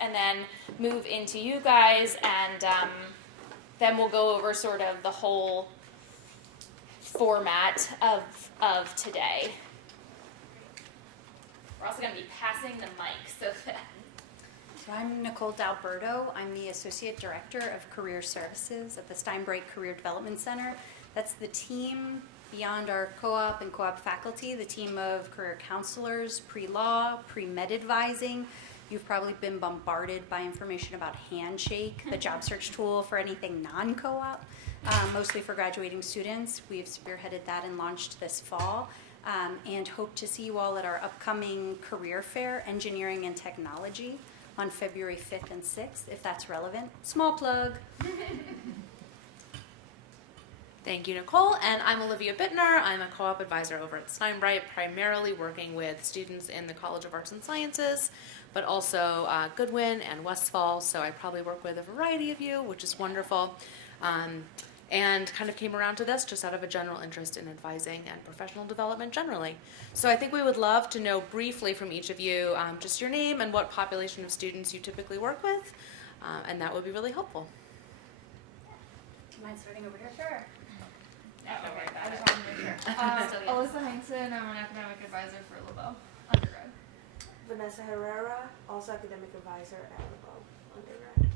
and then move into you guys, and then we'll go over sort of the whole format of today. We're also going to be passing the mic, so that... So I'm Nicole D'Alberto. I'm the Associate Director of Career Services at the Steinbright Career Development Center. That's the team beyond our co-op and co-op faculty, the team of career counselors, pre-law, pre-med advising. You've probably been bombarded by information about Handshake, the job search tool for anything non-co-op, mostly for graduating students. We've spearheaded that and launched this fall, and hope to see you all at our upcoming career fair, Engineering and Technology, on February 5th and 6th, if that's relevant. Small plug. Thank you, Nicole. And I'm Olivia Bittner. I'm a co-op advisor over at Steinbright, primarily working with students in the College of Arts and Sciences, but also Goodwin and Westfall. So I probably work with a variety of you, which is wonderful. And kind of came around to this just out of a general interest in advising and professional development generally. So I think we would love to know briefly from each of you just your name and what population of students you typically work with, and that would be really helpful. Do you mind starting over here? Sure. I just wanted to make sure. Alyssa Heinsohn, I'm an academic advisor for LeBeau undergrad. Vanessa Herrera, also academic advisor at LeBeau undergrad.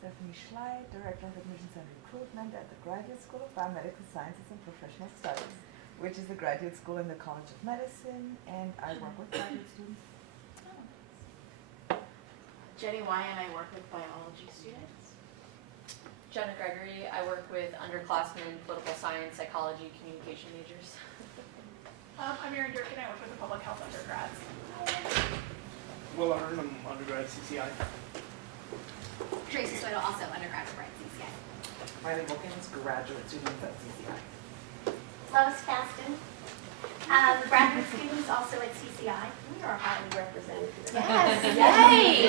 Stephanie Schley, Director of Admissions and Recruitment at the Graduate School of Biomedical Sciences and Professional Studies, which is the graduate school in the College of Medicine, and I work with graduate students. Jenny Wyan, I work with biology students. Jenna Gregory, I work with underclassmen, political science, psychology, communication majors. I'm Erin Durkin, I work with the public health undergrads. Will Ahern, I'm undergrad CCI. Tracy Soto, also undergraduate at CCI. Riley Wilkins, graduate students at CCI. Lois Caston, graduate students also at CCI. We are highly represented. Yes, yay!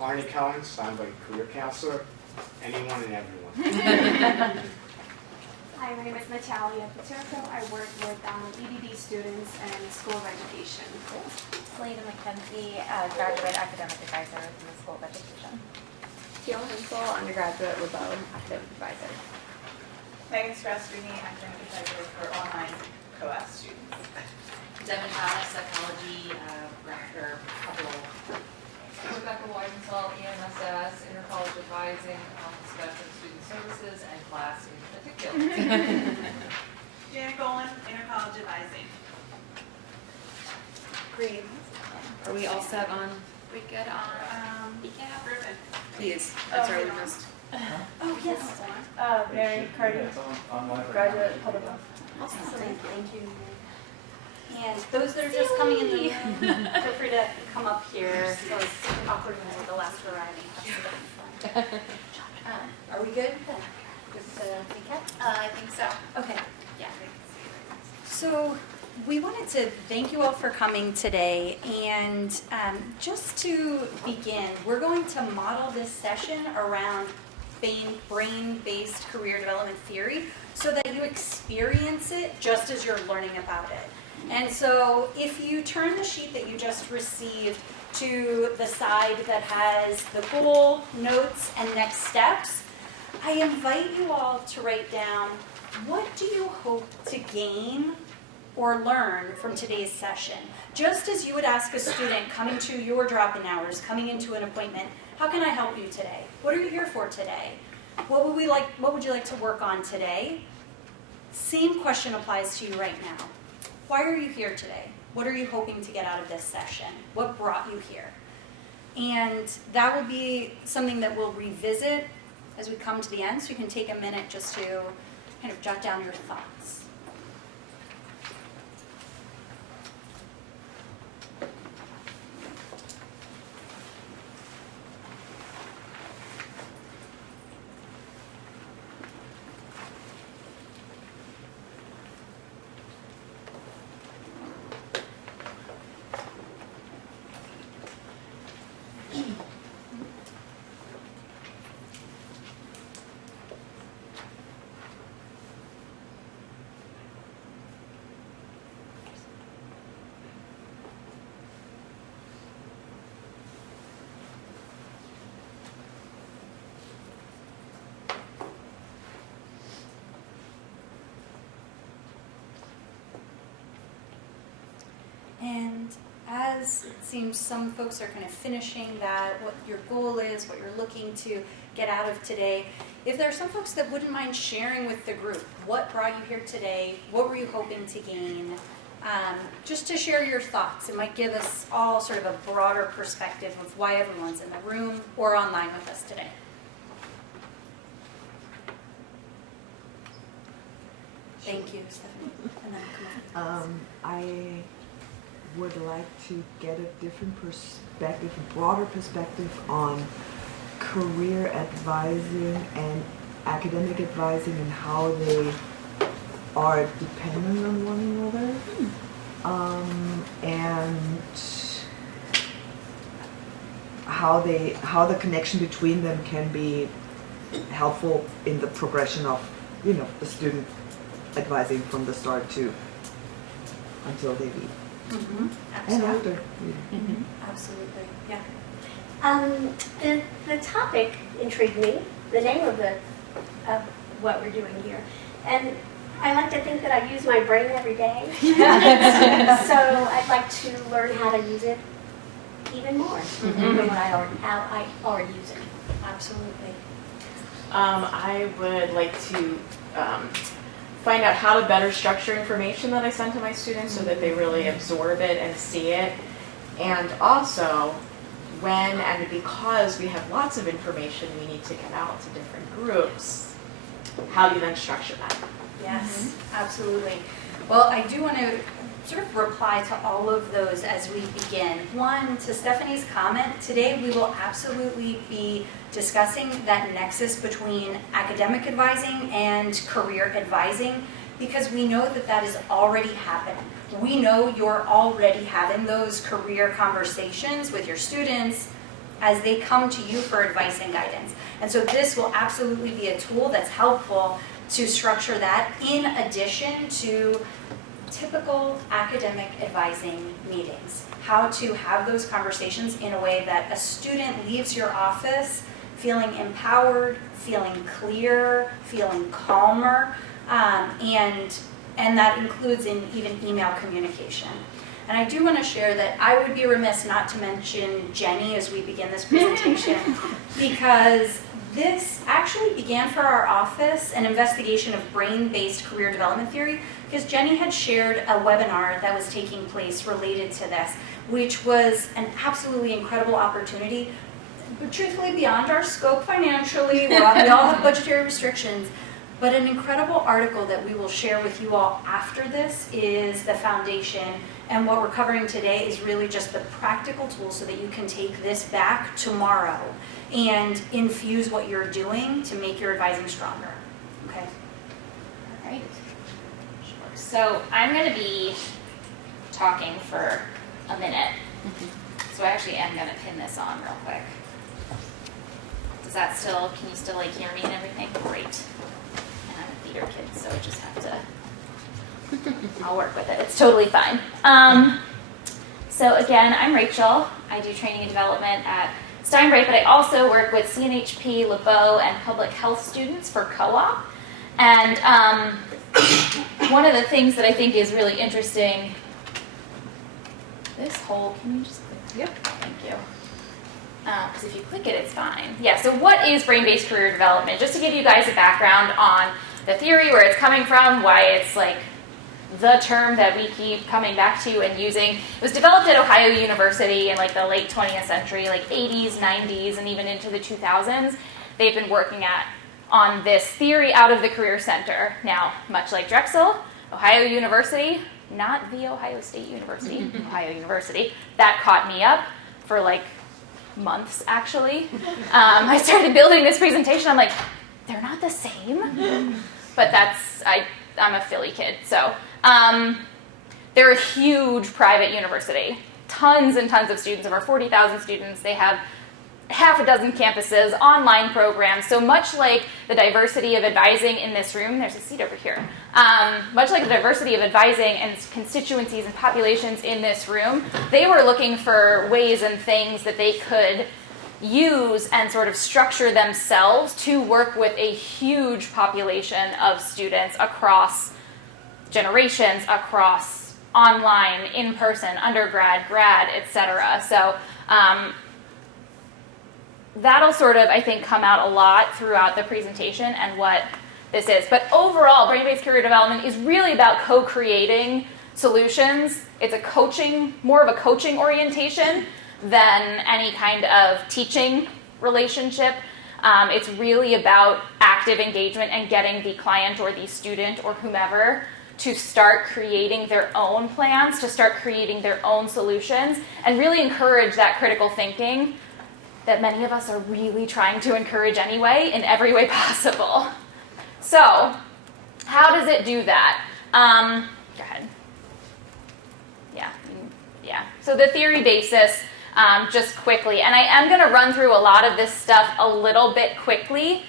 Arnie Collins, I'm a career counselor, anyone and everyone. Hi, my name is Natalia Paterko. I work with EDD students and School of Education. Selena McKenzie, graduate academic advisor in the School of Education. Teal Hensel, undergraduate LeBeau, academic advisor. Megan Strasvini, academic advisor for online co-op students. Devin Haas, psychology, director, couple. Rebecca Weidenthal, EMSS, Intercollege Advising, Special Student Services, and class in particular. Janet Golan, Intercollege Advising. Great. Are we all set on? We good on Griffin. Please. I'm sorry we missed. Oh, yes. Mary Carty, graduate public health. Awesome. Thank you. And those that are just coming in the room, feel free to come up here. Those awkward ones are the last arriving. Are we good? Just recap? I think so. Okay. Yeah. So we wanted to thank you all for coming today. And just to begin, we're going to model this session around brain-based career development theory so that you experience it just as you're learning about it. And so if you turn the sheet that you just received to the side that has the goal, notes, and next steps, I invite you all to write down, what do you hope to gain or learn from today's session? Just as you would ask a student coming to your drop-in hours, coming into an appointment, how can I help you today? What are you here for today? What would you like to work on today? Same question applies to you right now. Why are you here today? What are you hoping to get out of this session? What brought you here? And that will be something that we'll revisit as we come to the end, so you can take a minute just to kind of jot down your thoughts. as it seems some folks are kind of finishing that, what your goal is, what you're looking to get out of today, if there are some folks that wouldn't mind sharing with the group, what brought you here today, what were you hoping to gain, just to share your thoughts. It might give us all sort of a broader perspective of why everyone's in the room or online with us today. Thank you, Stephanie. And then come on. I would like to get a different perspective, a broader perspective on career advising and academic advising and how they are dependent on one another. And how the connection between them can be helpful in the progression of, the student advising from the start to until they leave. Mm-hmm. And after. Mm-hmm. Absolutely, yeah. The topic intrigued me, the name of what we're doing here. And I like to think that I use my brain every day. So I'd like to learn how to use it even more than how I already use it. Absolutely. I would like to find out how to better structure information that I send to my students so that they really absorb it and see it. And also, when and because we have lots of information we need to get out to different groups, how do you then structure that? Yes, absolutely. Well, I do want to sort of reply to all of those as we begin. One, to Stephanie's comment, today we will absolutely be discussing that nexus between academic advising and career advising, because we know that that is already happening. We know you're already having those career conversations with your students as they come to you for advice and guidance. And so this will absolutely be a tool that's helpful to structure that in addition to typical academic advising meetings. How to have those conversations in a way that a student leaves your office feeling empowered, feeling clear, feeling calmer, and that includes in even email communication. And I do want to share that I would be remiss not to mention Jenny as we begin this presentation, because this actually began for our office an investigation of brain-based career development theory, because Jenny had shared a webinar that was taking place related to this, which was an absolutely incredible opportunity, but truthfully beyond our scope financially. We all have budgetary restrictions. But an incredible article that we will share with you all after this is the foundation, and what we're covering today is really just the practical tools so that you can take this back tomorrow and infuse what you're doing to make your advising stronger. Okay? All right. Sure. So I'm going to be talking for a minute. So I actually am going to pin this on real quick. Does that still, can you still like hear me and everything? Great. Theater kids, so I just have to, I'll work with it. It's totally fine. So again, I'm Rachel. I do training and development at Steinbright, but I also work with CNHP, LeBeau, and public health students for co-op. And one of the things that I think is really interesting, this whole, can you just click? Yep. Thank you. Because if you click it, it's fine. Yeah, so what is brain-based career development? Just to give you guys a background on the theory, where it's coming from, why it's like the term that we keep coming back to and using. It was developed at Ohio University in like the late 20th century, like 80s, 90s, and even into the 2000s. They've been working on this theory out of the Career Center. Now, much like Drexel, Ohio University, not the Ohio State University, Ohio University, that caught me up for like months actually. I started building this presentation, I'm like, they're not the same. But I'm a Philly kid, so. They're a huge private university. Tons and tons of students, over 40,000 students. They have half a dozen campuses, online programs. So much like the diversity of advising in this room, there's a seat over here. Much like the diversity of advising and constituencies and populations in this room, they were looking for ways and things that they could use and sort of structure themselves to work with a huge population of students across generations, across online, in person, undergrad, grad, etc. So that'll sort of, I think, come out a lot throughout the presentation and what this is. But overall, brain-based career development is really about co-creating solutions. It's a coaching, more of a coaching orientation than any kind of teaching relationship. It's really about active engagement and getting the client or the student or whomever to start creating their own plans, to start creating their own solutions, and really encourage that critical thinking that many of us are really trying to encourage anyway in every way possible. So, how does it do that? Go ahead. Yeah. So the theory basis, just quickly, and I am going to run through a lot of this stuff a little bit quickly,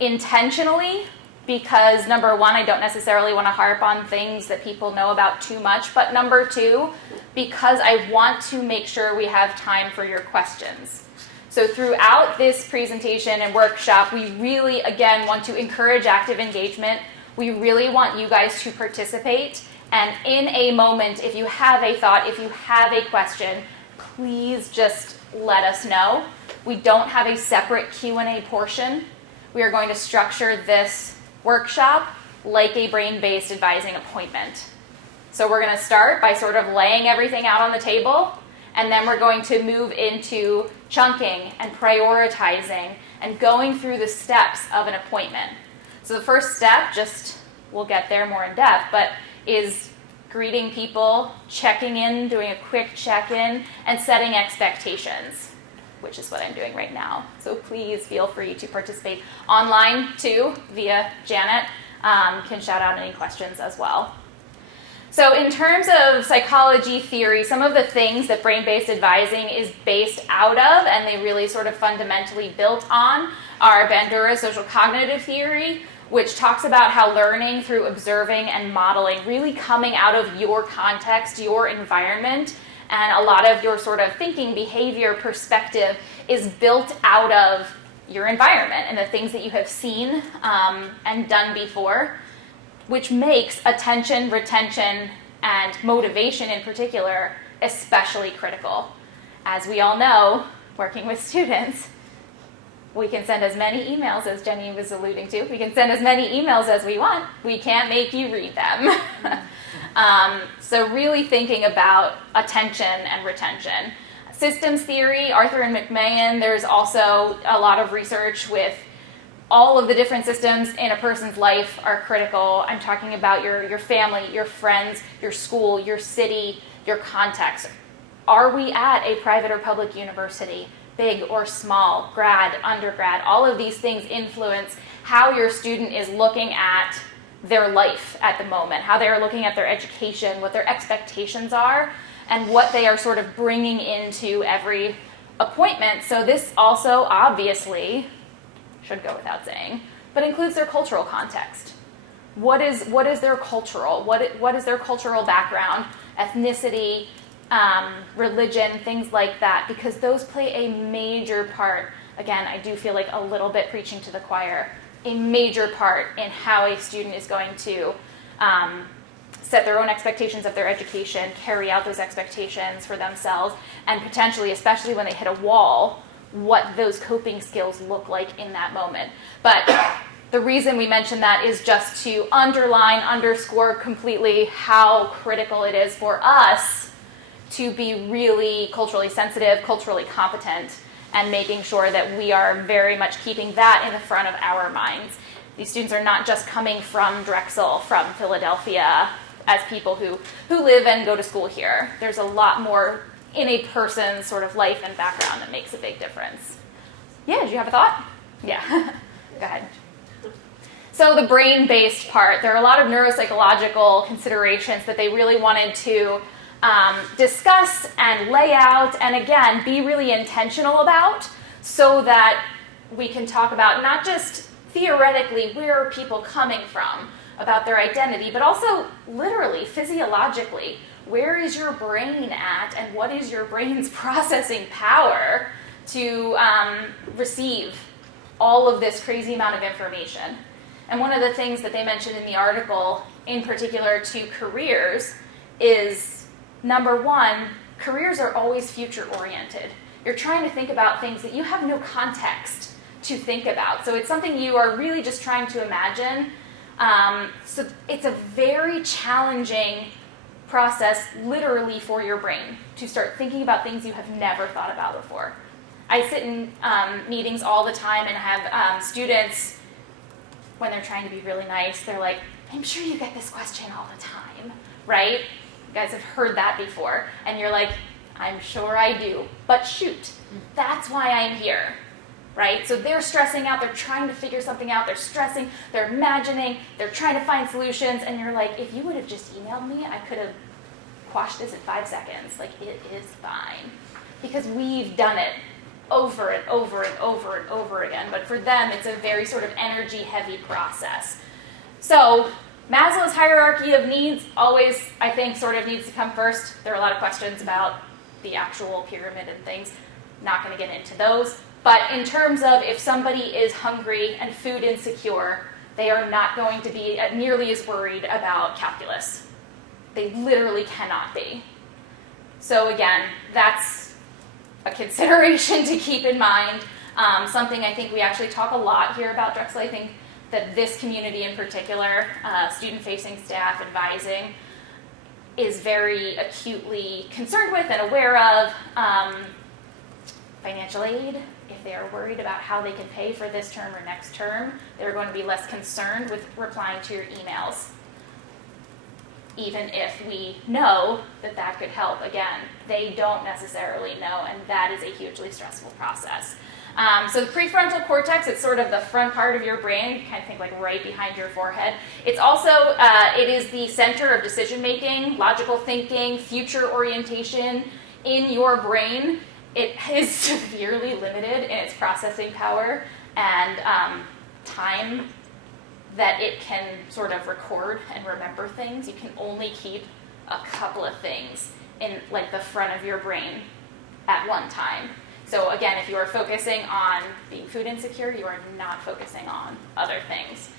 intentionally, because number one, I don't necessarily want to harp on things that people know about too much, but number two, because I want to make sure we have time for your questions. So throughout this presentation and workshop, we really, again, want to encourage active engagement. We really want you guys to participate. And in a moment, if you have a thought, if you have a question, please just let us know. We don't have a separate Q&A portion. We are going to structure this workshop like a brain-based advising appointment. So we're going to start by sort of laying everything out on the table, and then we're going to move into chunking and prioritizing and going through the steps of an appointment. So the first step, just we'll get there more in depth, but is greeting people, checking in, doing a quick check-in, and setting expectations, which is what I'm doing right now. So please feel free to participate online too via Janet. Can shout out any questions as well. So in terms of psychology theory, some of the things that brain-based advising is based out of, and they really sort of fundamentally built on, are Bandura's social cognitive theory, which talks about how learning through observing and modeling, really coming out of your context, your environment, and a lot of your sort of thinking, behavior, perspective is built out of your environment and the things that you have seen and done before, which makes attention, retention, and motivation in particular especially critical. As we all know, working with students, we can send as many emails, as Jenny was alluding to. We can send as many emails as we want. We can't make you read them. So really thinking about attention and retention. Systems theory, Arthur and McMahon, there's also a lot of research with all of the different systems in a person's life are critical. I'm talking about your family, your friends, your school, your city, your context. Are we at a private or public university? Big or small, grad, undergrad, all of these things influence how your student is looking at their life at the moment, how they are looking at their education, what their expectations are, and what they are sort of bringing into every appointment. So this also obviously, should go without saying, but includes their cultural context. What is their cultural, what is their cultural background, ethnicity, religion, things like that, because those play a major part. Again, I do feel like a little bit preaching to the choir, a major part in how a student is going to set their own expectations of their education, carry out those expectations for themselves, and potentially, especially when they hit a wall, what those coping skills look like in that moment. But the reason we mention that is just to underline, underscore completely how critical it is for us to be really culturally sensitive, culturally competent, and making sure that we are very much keeping that in the front of our minds. These students are not just coming from Drexel, from Philadelphia, as people who live and go to school here. There's a lot more in a person's sort of life and background that makes a big difference. Yeah, did you have a thought? Yeah, go ahead. So the brain-based part, there are a lot of neuropsychological considerations that they really wanted to discuss and lay out, and again, be really intentional about, so that we can talk about not just theoretically where are people coming from about their identity, but also literally, physiologically, where is your brain at, and what is your brain's processing power to receive all of this crazy amount of information. And one of the things that they mentioned in the article, in particular to careers, is, number one, careers are always future oriented. You're trying to think about things that you have no context to think about. So it's something you are really just trying to imagine. So it's a very challenging process, literally, for your brain to start thinking about things you have never thought about before. I sit in meetings all the time and have students, when they're trying to be really nice, they're like, I'm sure you get this question all the time, right? You guys have heard that before. And you're like, I'm sure I do. But shoot, that's why I'm here, right? So they're stressing out. They're trying to figure something out. They're stressing. They're imagining. They're trying to find solutions. And you're like, if you would have just emailed me, I could have quashed this in 5 seconds. Like, it is fine. Because we've done it over and over and over and over again. But for them, it's a very sort of energy-heavy process. So Maslow's hierarchy of needs always, I think, sort of needs to come first. There are a lot of questions about the actual pyramid and things. Not going to get into those. But in terms of if somebody is hungry and food insecure, they are not going to be nearly as worried about calculus. They literally cannot be. So again, that's a consideration to keep in mind. Something I think we actually talk a lot here about Drexel. I think that this community in particular, student-facing staff, advising, is very acutely concerned with and aware of. Financial aid, if they are worried about how they can pay for this term or next term, they're going to be less concerned with replying to your emails. Even if we know that that could help, again, they don't necessarily know, and that is a hugely stressful process. So the prefrontal cortex, it's sort of the front part of your brain, kind of think like right behind your forehead. It's also, it is the center of decision-making, logical thinking, future orientation in your brain. It is severely limited in its processing power and time that it can sort of record and remember things. You can only keep a couple of things in like the front of your brain at one time. So again, if you are focusing on being food insecure, you are not focusing on other things.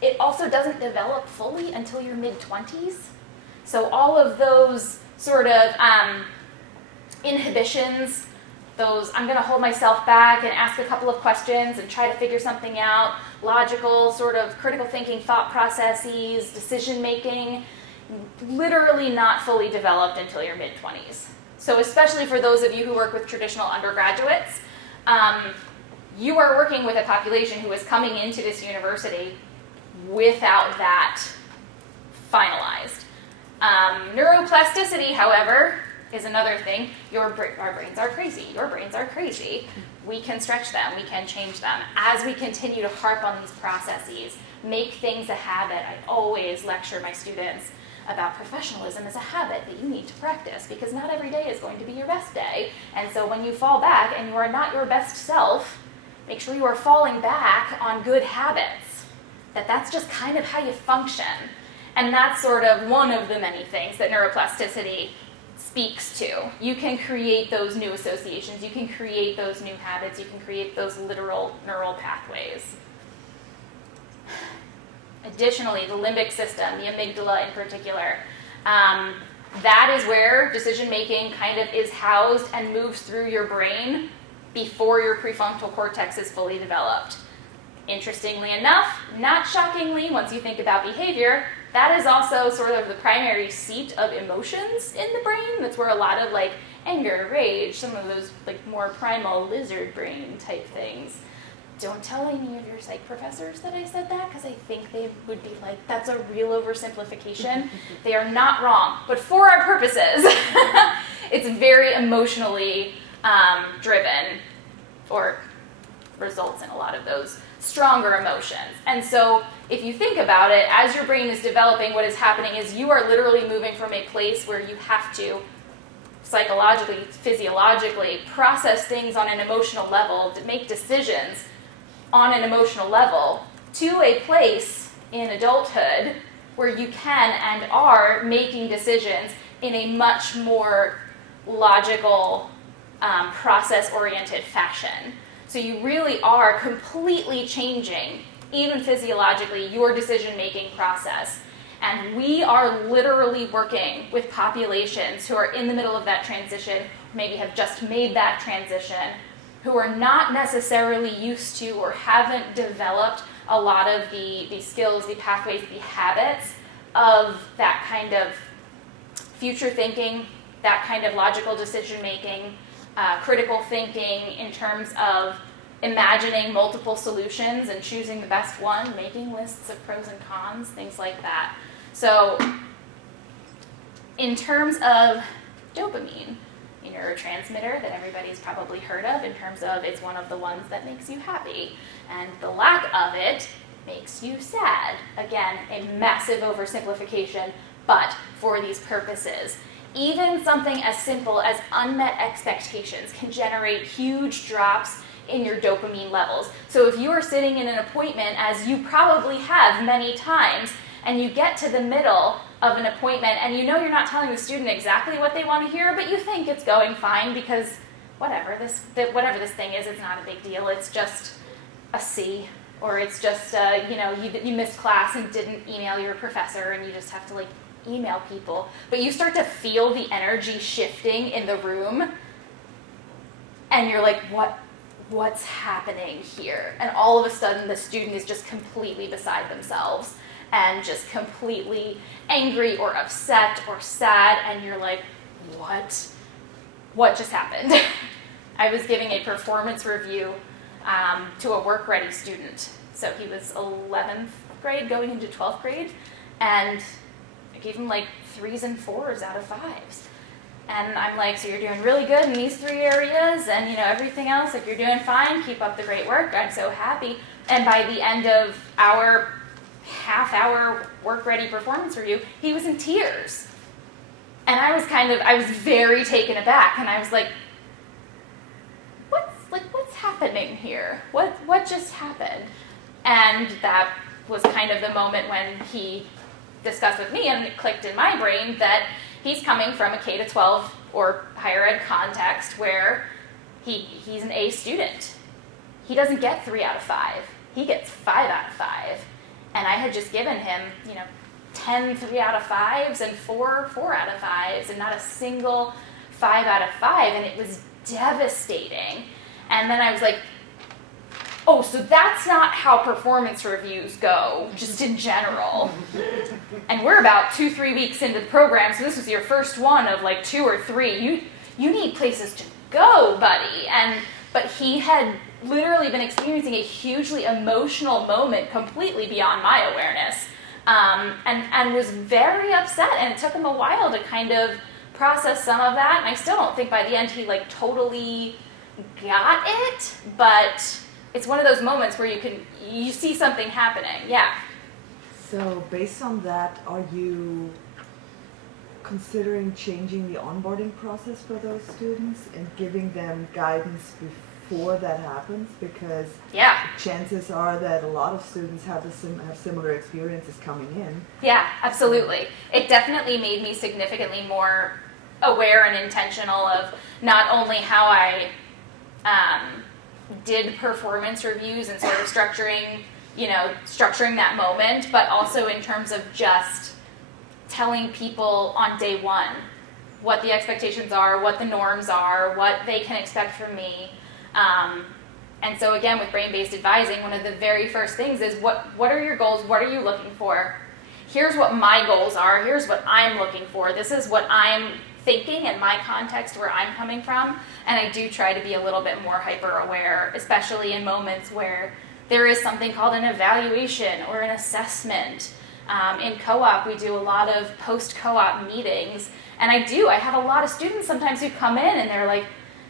It also doesn't develop fully until your mid-20s. So all of those sort of inhibitions, those I'm going to hold myself back and ask a couple of questions and try to figure something out, logical, sort of critical thinking, thought processes, decision-making, literally not fully developed until your mid-20s. So especially for those of you who work with traditional undergraduates, you are working with a population who is coming into this university without that finalized. Neuroplasticity, however, is another thing. Our brains are crazy. Your brains are crazy. We can stretch them. We can change them. As we continue to harp on these processes, make things a habit. I always lecture my students about professionalism as a habit that you need to practice, because not every day is going to be your best day. And so when you fall back and you are not your best self, make sure you are falling back on good habits. That's just kind of how you function. And that's sort of one of the many things that neuroplasticity speaks to. You can create those new associations. You can create those new habits. You can create those literal neural pathways. Additionally, the limbic system, the amygdala in particular, that is where decision-making kind of is housed and moves through your brain before your prefrontal cortex is fully developed. Interestingly enough, not shockingly, once you think about behavior, that is also sort of the primary seat of emotions in the brain. That's where a lot of like anger, rage, some of those like more primal lizard brain type things. Don't tell any of your psych professors that I said that, because I think they would be like, that's a real oversimplification. They are not wrong, but for our purposes, it's very emotionally driven, or results in a lot of those stronger emotions. And so if you think about it, as your brain is developing, what is happening is you are literally moving from a place where you have to psychologically, physiologically process things on an emotional level, to make decisions on an emotional level, to a place in adulthood where you can and are making decisions in a much more logical, process-oriented fashion. So you really are completely changing, even physiologically, your decision-making process. And we are literally working with populations who are in the middle of that transition, maybe have just made that transition, who are not necessarily used to or haven't developed a lot of the skills, the pathways, the habits of that kind of future thinking, that kind of logical decision making, critical thinking in terms of imagining multiple solutions and choosing the best one, making lists of pros and cons, things like that. So in terms of dopamine, a neurotransmitter that everybody's probably heard of in terms of it's one of the ones that makes you happy, and the lack of it makes you sad. Again, a massive oversimplification, but for these purposes. Even something as simple as unmet expectations can generate huge drops in your dopamine levels. So if you are sitting in an appointment, as you probably have many times, and you get to the middle of an appointment and you know you're not telling the student exactly what they want to hear, but you think it's going fine because whatever this thing is, it's not a big deal. It's just a C, or it's just you missed class and didn't email your professor, and you just have to email people. But you start to feel the energy shifting in the room, and you're like, what's happening here? And all of a sudden the student is just completely beside themselves and just completely angry or upset or sad, and you're like, what just happened? I was giving a performance review to a work-ready student. So he was 11th grade going into 12th grade, and I gave him 3s and 4s out of 5s. And I'm like, so you're doing really good in these 3 areas, and everything else, you're doing fine, keep up the great work, I'm so happy. And by the end of our half-hour work-ready performance review, he was in tears. And I was very taken aback, and I was like, what's happening here? What just happened? And that was kind of the moment when he discussed with me, and it clicked in my brain that he's coming from a K-12 or higher ed context where he's an A student. He doesn't get 3 out of 5. He gets 5 out of 5. And I had just given him, 10 3 out of 5s and 4 4 out of 5s, and not a single 5 out of 5, and it was devastating. And then I was like, oh, so that's not how performance reviews go, just in general. And we're about 2-3 weeks into the program, so this was your first one of 2 or 3. You need places to go, buddy. But he had literally been experiencing a hugely emotional moment completely beyond my awareness, and was very upset, and it took him a while to kind of process some of that, and I still don't think by the end he totally got it, but it's one of those moments where you see something happening. Yeah. So based on that, are you considering changing the onboarding process for those students and giving them guidance before that happens? Because chances are that a lot of students have similar experiences coming in. Yeah, absolutely. It definitely made me significantly more aware and intentional of not only how I did performance reviews and sort of structuring that moment, but also in terms of just telling people on day one what the expectations are, what the norms are, what they can expect from me. And so again, with brain-based advising, one of the very first things is what are your goals? What are you looking for? Here's what my goals are. Here's what I'm looking for. This is what I'm thinking in my context where I'm coming from. And I do try to be a little bit more hyper-aware, especially in moments where there is something called an evaluation or an assessment. In co-op, we do a lot of post-co-op meetings. And I have a lot of students sometimes who come in and they're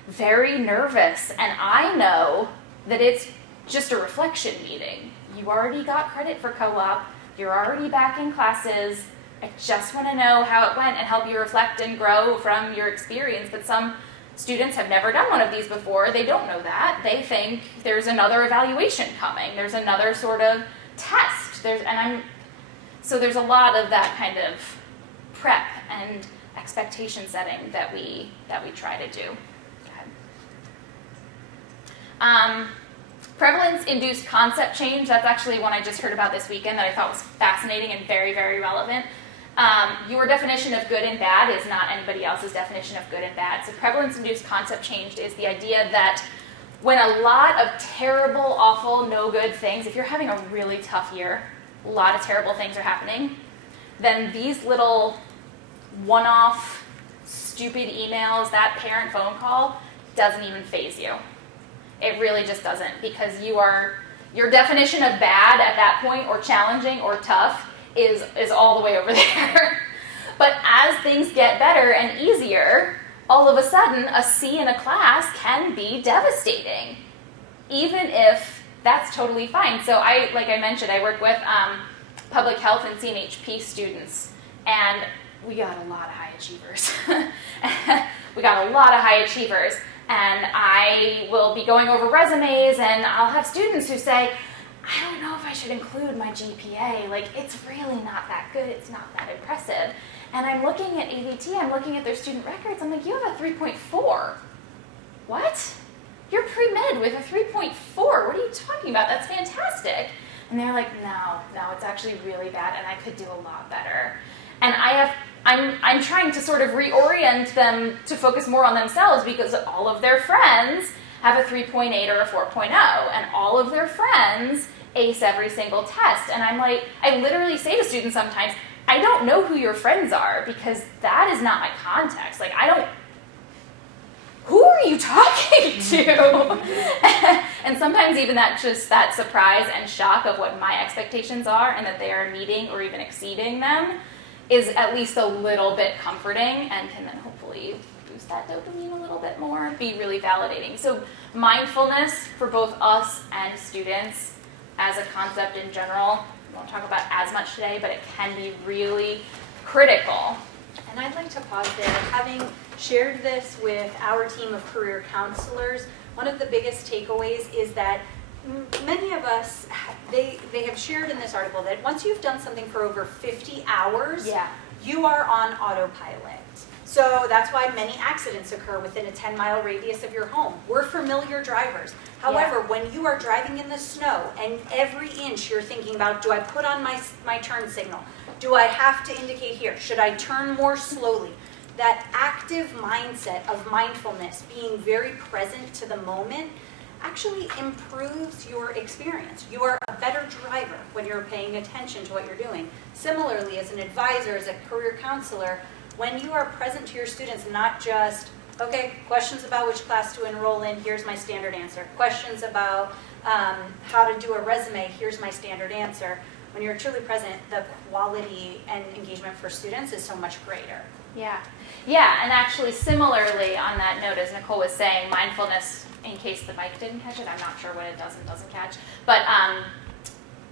very nervous. And I know that it's just a reflection meeting. You already got credit for co-op. You're already back in classes. I just want to know how it went and help you reflect and grow from your experience. But some students have never done one of these before. They don't know that. They think there's another evaluation coming. There's another sort of test. So there's a lot of that kind of prep and expectation setting that we try to do. Prevalence-induced concept change, that's actually one I just heard about this weekend that I thought was fascinating and very, very relevant. Your definition of good and bad is not anybody else's definition of good and bad. So prevalence-induced concept change is the idea that when a lot of terrible, awful, no good things, if you're having a really tough year, a lot of terrible things are happening, then these little one-off stupid emails, that parent phone call, doesn't even faze you. It really just doesn't, because your definition of bad at that point, or challenging or tough, is all the way over there. But as things get better and easier, all of a sudden a C in a class can be devastating, even if that's totally fine. So like I mentioned, I work with public health and CNHP students, and we got a lot of high achievers. And I will be going over resumes, and I'll have students who say, I don't know if I should include my GPA. Like, it's really not that good. It's not that impressive. And I'm looking at AVT, I'm looking at their student records. I'm like, you have a 3.4. What? You're pre-med with a 3.4. What are you talking about? That's fantastic. And they're like, no, it's actually really bad, and I could do a lot better. And I'm trying to sort of reorient them to focus more on themselves, because all of their friends have a 3.8 or a 4.0, and all of their friends ace every single test. And I'm like, I literally say to students sometimes, I don't know who your friends are, because that is not my context. Like, who are you talking to? And sometimes even that surprise and shock of what my expectations are, and that they are meeting or even exceeding them, is at least a little bit comforting, and can then hopefully boost that dopamine a little bit more, be really validating. So mindfulness for both us and students as a concept in general, we won't talk about as much today, but it can be really critical. And I'd like to pause there. Having shared this with our team of career counselors, one of the biggest takeaways is that many of us, they have shared in this article that once you've done something for over 50 hours, you are on autopilot. So that's why many accidents occur within a 10-mile radius of your home. We're familiar drivers. However, when you are driving in the snow and every inch you're thinking about, do I put on my turn signal? Do I have to indicate here? Should I turn more slowly? That active mindset of mindfulness, being very present to the moment, actually improves your experience. You are a better driver when you're paying attention to what you're doing. Similarly, as an advisor, as a career counselor, when you are present to your students, not just, okay, questions about which class to enroll in, here's my standard answer. Questions about how to do a resume, here's my standard answer. When you're truly present, the quality and engagement for students is so much greater. Yeah, and actually similarly on that note, as Nicole was saying, mindfulness, in case the mic didn't catch it, I'm not sure what it does and doesn't catch, but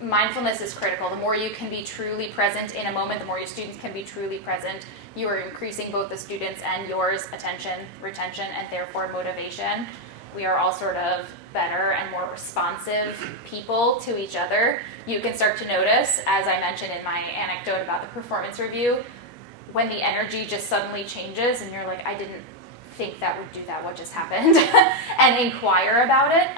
mindfulness is critical. The more you can be truly present in a moment, the more your students can be truly present, you are increasing both the students' and yours attention, retention, and therefore motivation. We are all sort of better and more responsive people to each other. You can start to notice, as I mentioned in my anecdote about the performance review, when the energy just suddenly changes and you're like, I didn't think that would do that, what just happened? And inquire about it.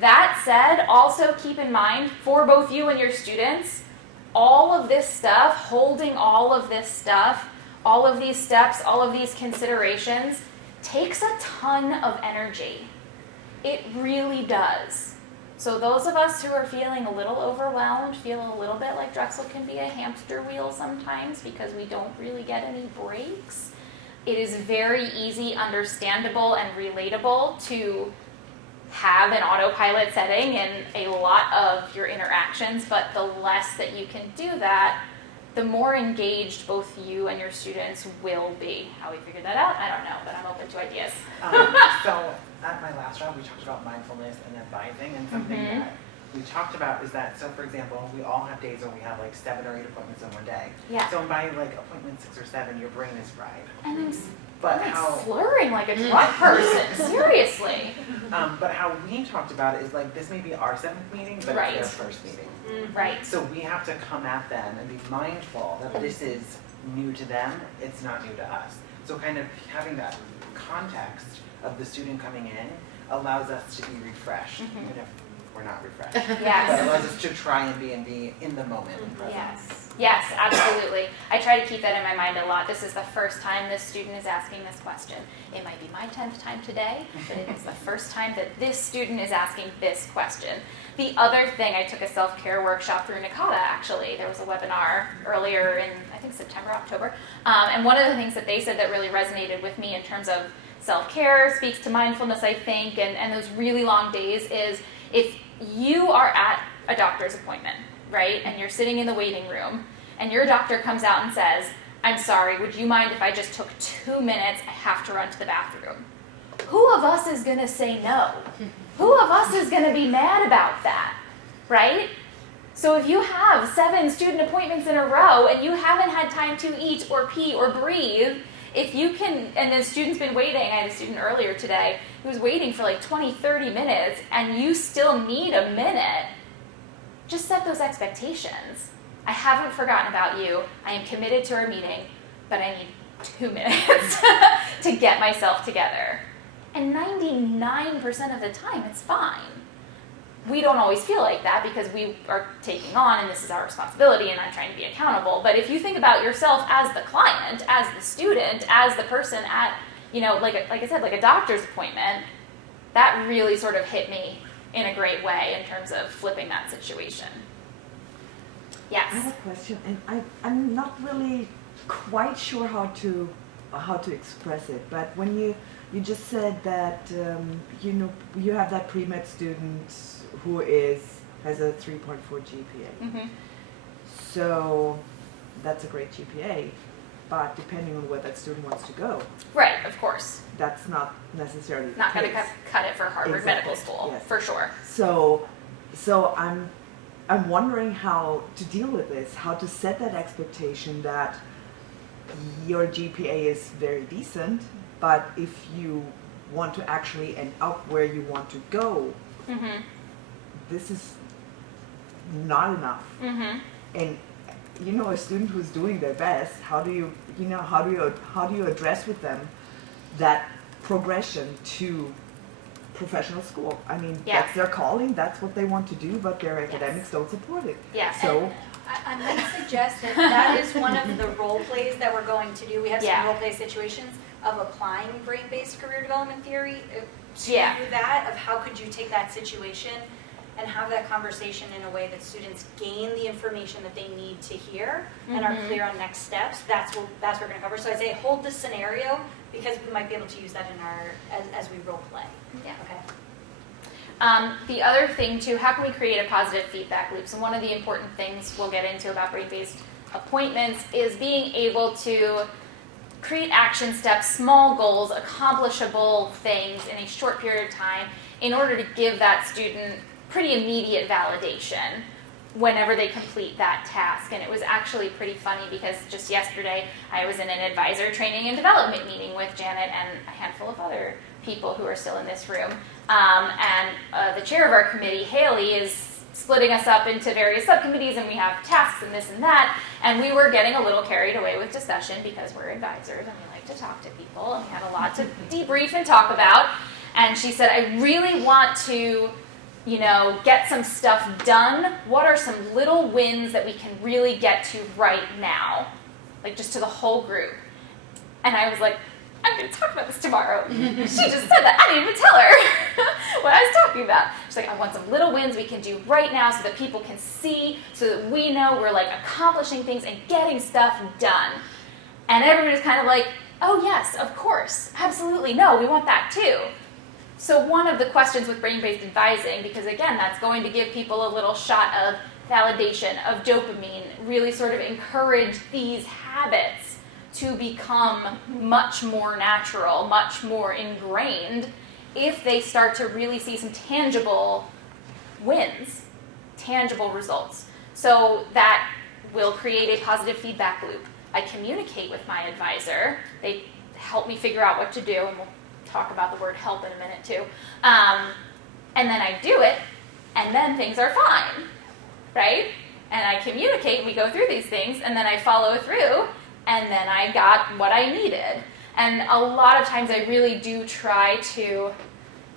That said, also keep in mind, for both you and your students, all of this stuff, holding all of this stuff, all of these steps, all of these considerations, takes a ton of energy. It really does. So those of us who are feeling a little overwhelmed, feel a little bit like Drexel can be a hamster wheel sometimes because we don't really get any breaks. It is very easy, understandable, and relatable to have an autopilot setting in a lot of your interactions, but the less that you can do that, the more engaged both you and your students will be. How we figured that out, I don't know, but I'm open to ideas. So at my last round, we talked about mindfulness and advising, and something that we talked about is that, so for example, we all have days when we have like 7 or 8 appointments in one day. So by like appointment 6 or 7, your brain is fried. And I'm slurring like a drunk person, seriously. But how we talked about it is like, this may be our 7th meeting, but it's their first meeting. Right. So we have to come at them and be mindful that this is new to them, it's not new to us. So kind of having that context of the student coming in, allows us to be refreshed, even if we're not refreshed. Yes. But it allows us to try and be in the moment and present. Yes, absolutely. I try to keep that in my mind a lot. This is the first time this student is asking this question. It might be my 10th time today, but it is the first time that this student is asking this question. The other thing, I took a self-care workshop through NACADA, actually. There was a webinar earlier in, I think, September, October. And one of the things that they said that really resonated with me in terms of self-care, speaks to mindfulness, I think, and those really long days is if you are at a doctor's appointment, right, and you're sitting in the waiting room, and your doctor comes out and says, I'm sorry, would you mind if I just took 2 minutes? I have to run to the bathroom. Who of us is going to say no? Who of us is going to be mad about that, right? So if you have 7 student appointments in a row and you haven't had time to eat or pee or breathe, if you can, and the student's been waiting, I had a student earlier today who was waiting for like 20, 30 minutes, and you still need a minute, just set those expectations. I haven't forgotten about you. I am committed to our meeting, but I need 2 minutes to get myself together. And 99% of the time, it's fine. We don't always feel like that because we are taking on, and this is our responsibility, and I'm trying to be accountable. But if you think about yourself as the client, as the student, as the person at, like I said, like a doctor's appointment, that really sort of hit me in a great way in terms of flipping that situation. Yes? I have a question, and I'm not really quite sure how to express it, but when you just said that, you have that pre-med student who has a 3.4 GPA. Mm-hmm. So that's a great GPA, but depending on where that student wants to go. Right, of course. That's not necessarily Not the going case. to cut it for Harvard Exactly. Medical School, Yes. for sure. So I'm wondering how to deal with this, how to set that expectation that your GPA is very decent, but if you want to actually end up where you want to go, Mm-hmm. this is not enough. Mm-hmm. And a student who's doing their best, how do you address with them that progression to professional school? I mean, Yeah. that's their calling, that's what they want to do, but their academics don't support it. Yeah. So I might suggest that is one of the role plays that we're going to do. We have some Yeah. role play situations of applying brain-based career development theory to Yeah. that, of how could you take that situation and have that conversation in a way that students gain the information that they need to hear and are Mhm. clear on next steps. That's what we're going to cover. So I say hold the scenario because we might be able to use that in as we role play. Yeah. Okay. The other thing too, how can we create a positive feedback loop? So one of the important things we'll get into about brain-based appointments is being able to create action steps, small goals, accomplishable things in a short period of time in order to give that student pretty immediate validation whenever they complete that task. And it was actually pretty funny because just yesterday I was in an advisor training and development meeting with Janet and a handful of other people who are still in this room. And the chair of our committee, Haley, is splitting us up into various subcommittees, and we have tasks and this and that. And we were getting a little carried away with discussion because we're advisors and we like to talk to people, and we had a lot to debrief and talk about. And she said, I really want to get some stuff done. What are some little wins that we can really get to right now? Like just to the whole group. And I was like, I'm going to talk about this tomorrow. She just said that. I didn't even tell her what I was talking about. She's like, I want some little wins we can do right now so that people can see, so that we know we're like accomplishing things and getting stuff done. And everybody was kind of like, oh yes, of course, absolutely, no, we want that too. So one of the questions with brain-based advising, because again, that's going to give people a little shot of validation, of dopamine, really sort of encourage these habits to become much more natural, much more ingrained, if they start to really see some tangible wins, tangible results. So that will create a positive feedback loop. I communicate with my advisor. They help me figure out what to do, and we'll talk about the word help in a minute too. And then I do it, and then things are fine, right? And I communicate, and we go through these things, and then I follow through, and then I got what I needed. And a lot of times I really do try to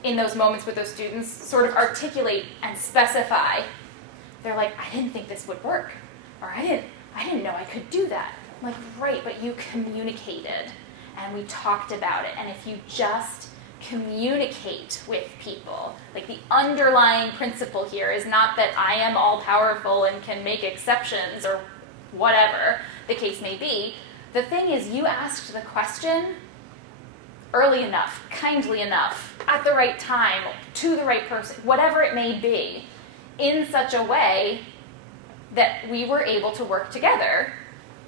in those moments with those students, sort of articulate and specify. They're like, I didn't think this would work, or I didn't know I could do that. I'm like, right, but you communicated, and we talked about it, and if you just communicate with people, like the underlying principle here is not that I am all powerful and can make exceptions or whatever the case may be. The thing is, you asked the question early enough, kindly enough, at the right time, to the right person, whatever it may be, in such a way that we were able to work together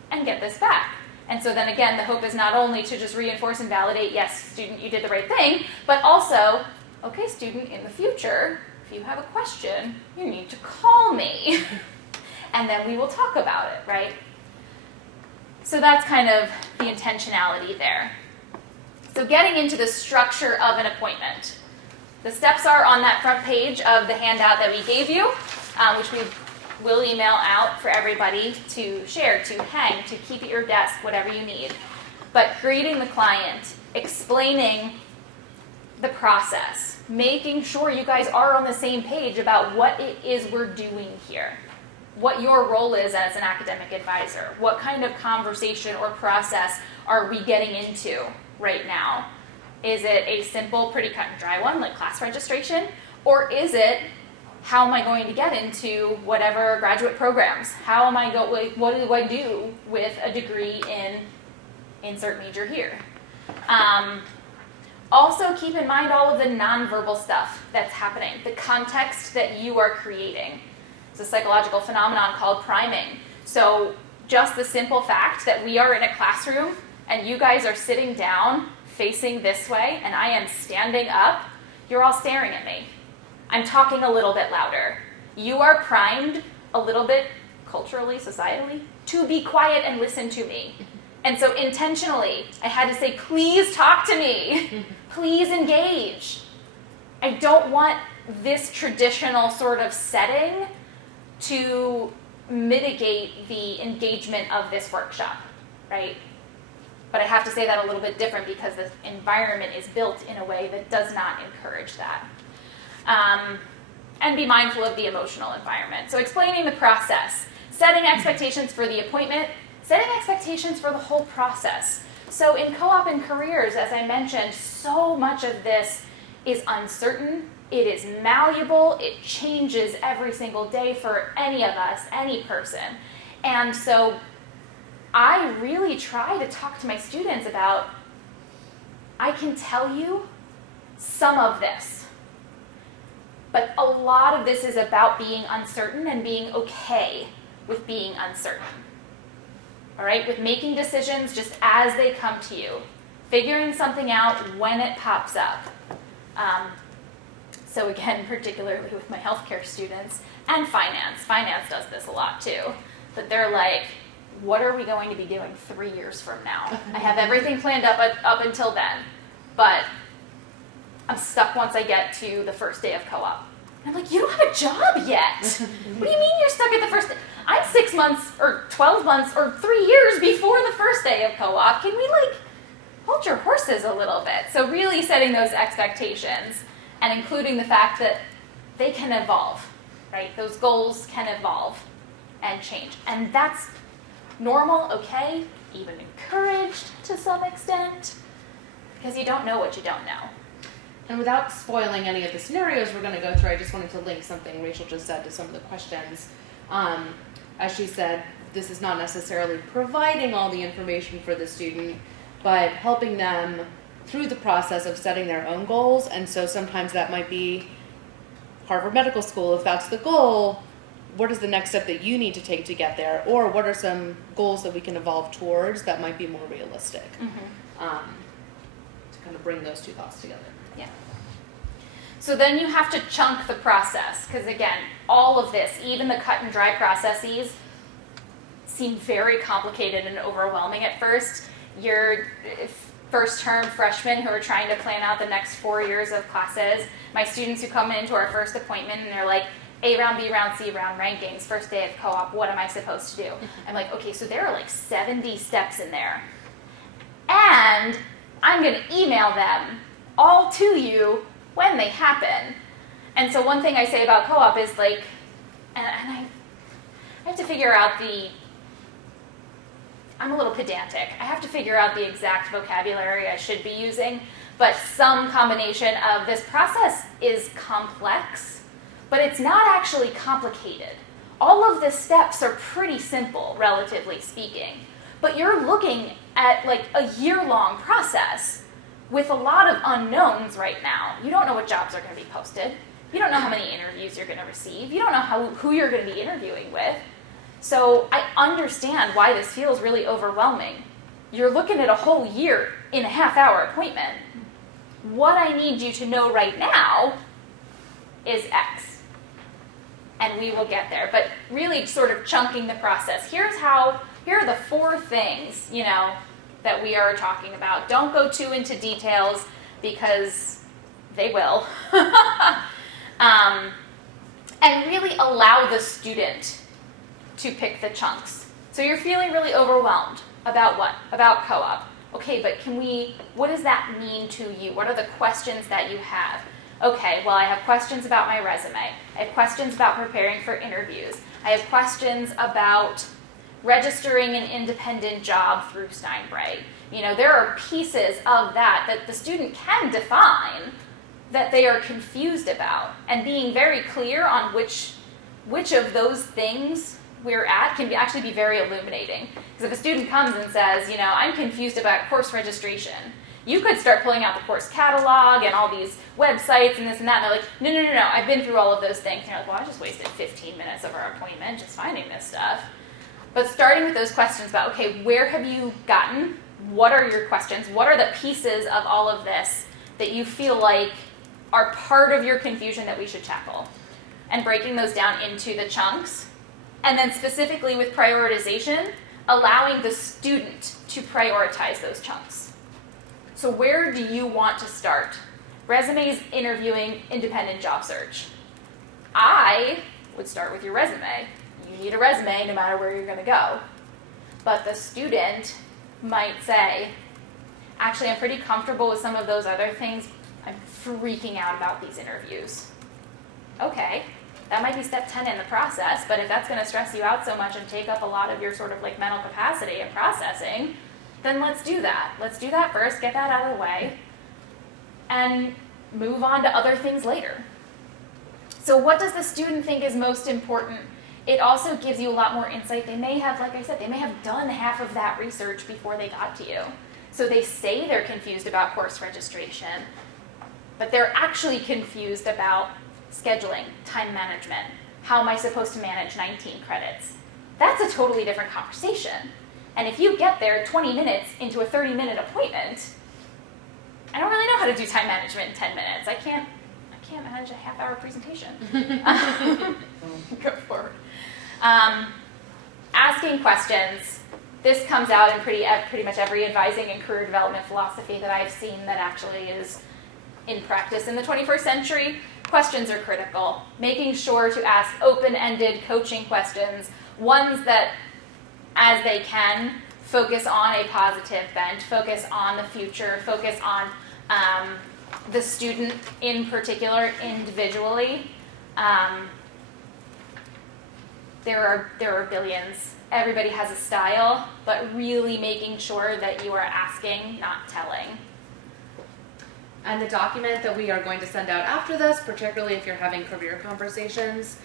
and get this back. And so then again, the hope is not only to just reinforce and validate, yes, student, you did the right thing, but also, okay, student, in the future, if you have a question, you need to call me. And then we will talk about it, right? So that's kind of the intentionality there. So getting into the structure of an appointment. The steps are on that front page of the handout that we gave you, which we will email out for everybody to share, to hang, to keep at your desk, whatever you need. But greeting the client, explaining the process, making sure you guys are on the same page about what it is we're doing here, what your role is as an academic advisor, what kind of conversation or process are we getting into right now. Is it a simple, pretty cut and dry one, like class registration? Or is it, how am I going to get into whatever graduate programs? How am I what do I do with a degree in insert major here? Also keep in mind all of the nonverbal stuff that's happening, the context that you are creating. It's a psychological phenomenon called priming. So just the simple fact that we are in a classroom and you guys are sitting down facing this way and I am standing up, you're all staring at me. I'm talking a little bit louder. You are primed a little bit culturally, societally, to be quiet and listen to me. And so intentionally, I had to say, please talk to me. Please engage. I don't want this traditional sort of setting to mitigate the engagement of this workshop, right? But I have to say that a little bit different because the environment is built in a way that does not encourage that. And be mindful of the emotional environment. So explaining the process, setting expectations for the appointment, setting expectations for the whole process. So in co-op and careers, as I mentioned, so much of this is uncertain, it is malleable, it changes every single day for any of us, any person. And so I really try to talk to my students about, I can tell you some of this, but a lot of this is about being uncertain and being okay with being uncertain. All right, with making decisions just as they come to you, figuring something out when it pops up. So again, particularly with my healthcare students and finance. Finance does this a lot too. But they're like, what are we going to be doing 3 years from now? I have everything planned up until then, but I'm stuck once I get to the first day of co-op. I'm like, you don't have a job yet. What do you mean you're stuck at the first day? I'm 6 months or 12 months or 3 years before the first day of co-op. Can we hold your horses a little bit? So really setting those expectations and including the fact that they can evolve, right? Those goals can evolve and change. And that's normal, okay, even encouraged to some extent, because you don't know what you don't know. And without spoiling any of the scenarios we're going to go through, I just wanted to link something Rachel just said to some of the questions. As she said, this is not necessarily providing all the information for the student, but helping them through the process of setting their own goals. And so sometimes that might be Harvard Medical School, if that's the goal. What is the next step that you need to take to get there? Or what are some goals that we can evolve towards that might be more realistic? To kind of bring those two thoughts together. Yeah. So then you have to chunk the process, because again, all of this, even the cut and dry processes, seem very complicated and overwhelming at first. You're first term freshmen who are trying to plan out the next 4 years of classes. My students who come into our first appointment and they're like, A round, B round, C round rankings, first day of co-op, what am I supposed to do? I'm like, okay, so there are 70 steps in there. And I'm going to email them all to you when they happen. And so one thing I say about co-op is like, and I have to figure out I'm a little pedantic. I have to figure out the exact vocabulary I should be using, but some combination of this process is complex, but it's not actually complicated. All of the steps are pretty simple, relatively speaking, but you're looking at like a year-long process with a lot of unknowns right now. You don't know what jobs are going to be posted. You don't know how many interviews you're going to receive. You don't know who you're going to be interviewing with. So I understand why this feels really overwhelming. You're looking at a whole year in a half-hour appointment. What I need you to know right now is X. And we will get there. But really sort of chunking the process. Here are the 4 things, that we are talking about. Don't go too into details because they will. And really allow the student to pick the chunks. So you're feeling really overwhelmed about what? About co-op. Okay, but what does that mean to you? What are the questions that you have? Okay, well, I have questions about my resume. I have questions about preparing for interviews. I have questions about registering an independent job through Steinbray. There are pieces of that the student can define that they are confused about, and being very clear on which of those things we're at can actually be very illuminating. Because if a student comes and says, I'm confused about course registration, you could start pulling out the course catalog and all these websites and this and that, and they're like, no, I've been through all of those things. And you're like, well, I just wasted 15 minutes of our appointment just finding this stuff. But starting with those questions about, okay, where have you gotten? What are your questions? What are the pieces of all of this that you feel like are part of your confusion that we should tackle? And breaking those down into the chunks. And then specifically with prioritization, allowing the student to prioritize those chunks. So where do you want to start? Resumes, interviewing, independent job search. I would start with your resume. You need a resume no matter where you're going to go. But the student might say, actually, I'm pretty comfortable with some of those other things. I'm freaking out about these interviews. Okay, that might be step 10 in the process, but if that's going to stress you out so much and take up a lot of your sort of like mental capacity and processing, then let's do that. Let's do that first, get that out of the way, and move on to other things later. So what does the student think is most important? It also gives you a lot more insight. They may have, like I said, they may have done half of that research before they got to you. So they say they're confused about course registration, but they're actually confused about scheduling, time management. How am I supposed to manage 19 credits? That's a totally different conversation. And if you get there 20 minutes into a 30-minute appointment, I don't really know how to do time management in 10 minutes. I can't manage a half-hour presentation. Go forward. Asking questions. This comes out in pretty much every advising and career development philosophy that I've seen that actually is in practice in the 21st century. Questions are critical. Making sure to ask open-ended coaching questions, ones that, as they can, focus on a positive bent, focus on the future, focus on the student in particular, individually. There are billions. Everybody has a style, but really making sure that you are asking, not telling. And the document that we are going to send out after this, particularly if you're having career conversations,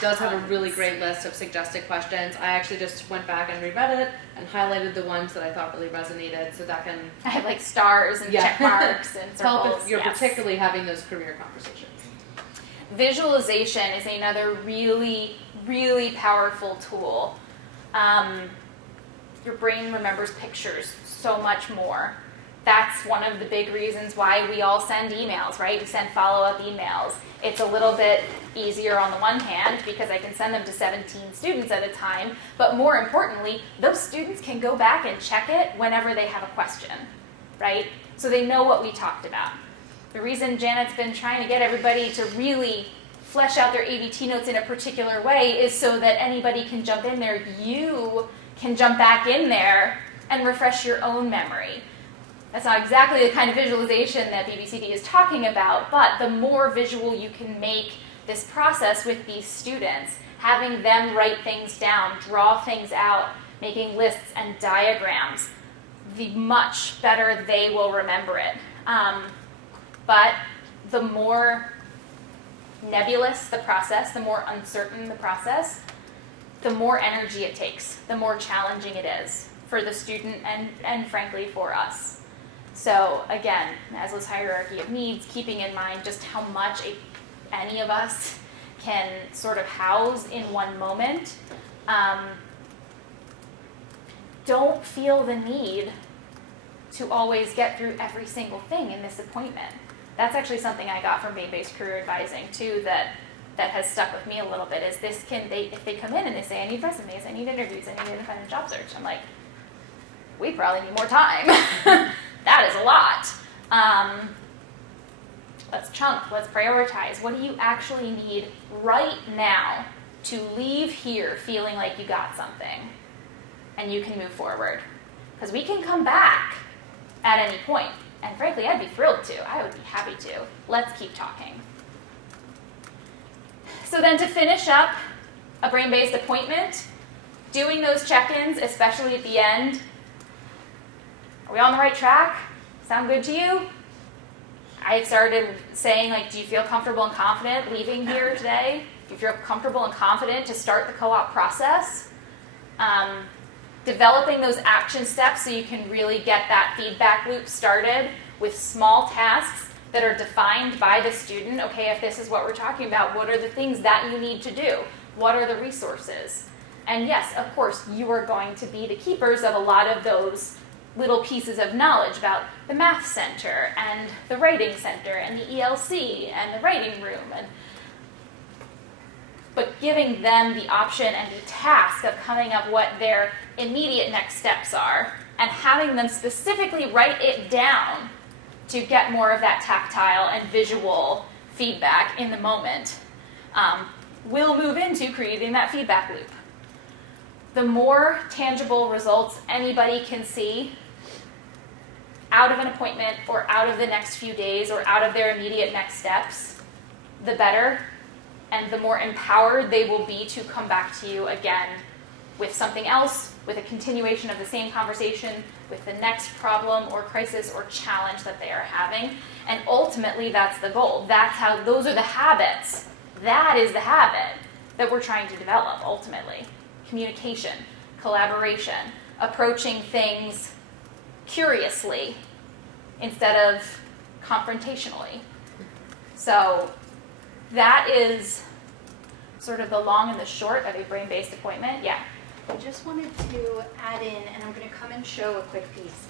does have a really great list of suggested questions. I actually just went back and reread it and highlighted the ones that I thought really resonated, so that can... I have like stars and check marks and circles. Help if you're particularly having those career conversations. Visualization is another really, really powerful tool. Your brain remembers pictures so much more. That's one of the big reasons why we all send emails, right? We send follow-up emails. It's a little bit easier on the one hand because I can send them to 17 students at a time, but more importantly, those students can go back and check it whenever they have a question, right? So they know what we talked about. The reason Janet's been trying to get everybody to really flesh out their ABT notes in a particular way is so that anybody can jump in there. You can jump back in there and refresh your own memory. That's not exactly the kind of visualization that BBCD is talking about, but the more visual you can make this process with these students, having them write things down, draw things out, making lists and diagrams, the much better they will remember it. But the more nebulous the process, the more uncertain the process, the more energy it takes, the more challenging it is for the student and frankly for us. So again, Maslow's hierarchy of needs, keeping in mind just how much any of us can sort of house in one moment. Don't feel the need to always get through every single thing in this appointment. That's actually something I got from Brain-Based Career Advising too, that has stuck with me a little bit, is if they come in and they say, I need resumes, I need interviews, I need an independent job search, I'm like, we probably need more time. That is a lot. Let's chunk, let's prioritize. What do you actually need right now to leave here feeling like you got something and you can move forward? Because we can come back at any point. And frankly, I'd be thrilled to. I would be happy to. Let's keep talking. So then to finish up a brain-based appointment, doing those check-ins, especially at the end. Are we on the right track? Sound good to you? I started saying, like, do you feel comfortable and confident leaving here today? Do you feel comfortable and confident to start the co-op process? Developing those action steps so you can really get that feedback loop started with small tasks that are defined by the student. Okay, if this is what we're talking about, what are the things that you need to do? What are the resources? And yes, of course, you are going to be the keepers of a lot of those little pieces of knowledge about the math center and the writing center and the ELC and the writing room. But giving them the option and the task of coming up what their immediate next steps are and having them specifically write it down to get more of that tactile and visual feedback in the moment will move into creating that feedback loop. The more tangible results anybody can see out of an appointment or out of the next few days or out of their immediate next steps, the better, and the more empowered they will be to come back to you again with something else, with a continuation of the same conversation, with the next problem or crisis or challenge that they are having. And ultimately, that's the goal. Those are the habits. That is the habit that we're trying to develop, ultimately. Communication, collaboration, approaching things curiously instead of confrontationally. So that is sort of the long and the short of a brain-based appointment. Yeah. I just wanted to add in, and I'm going to come and show a quick piece.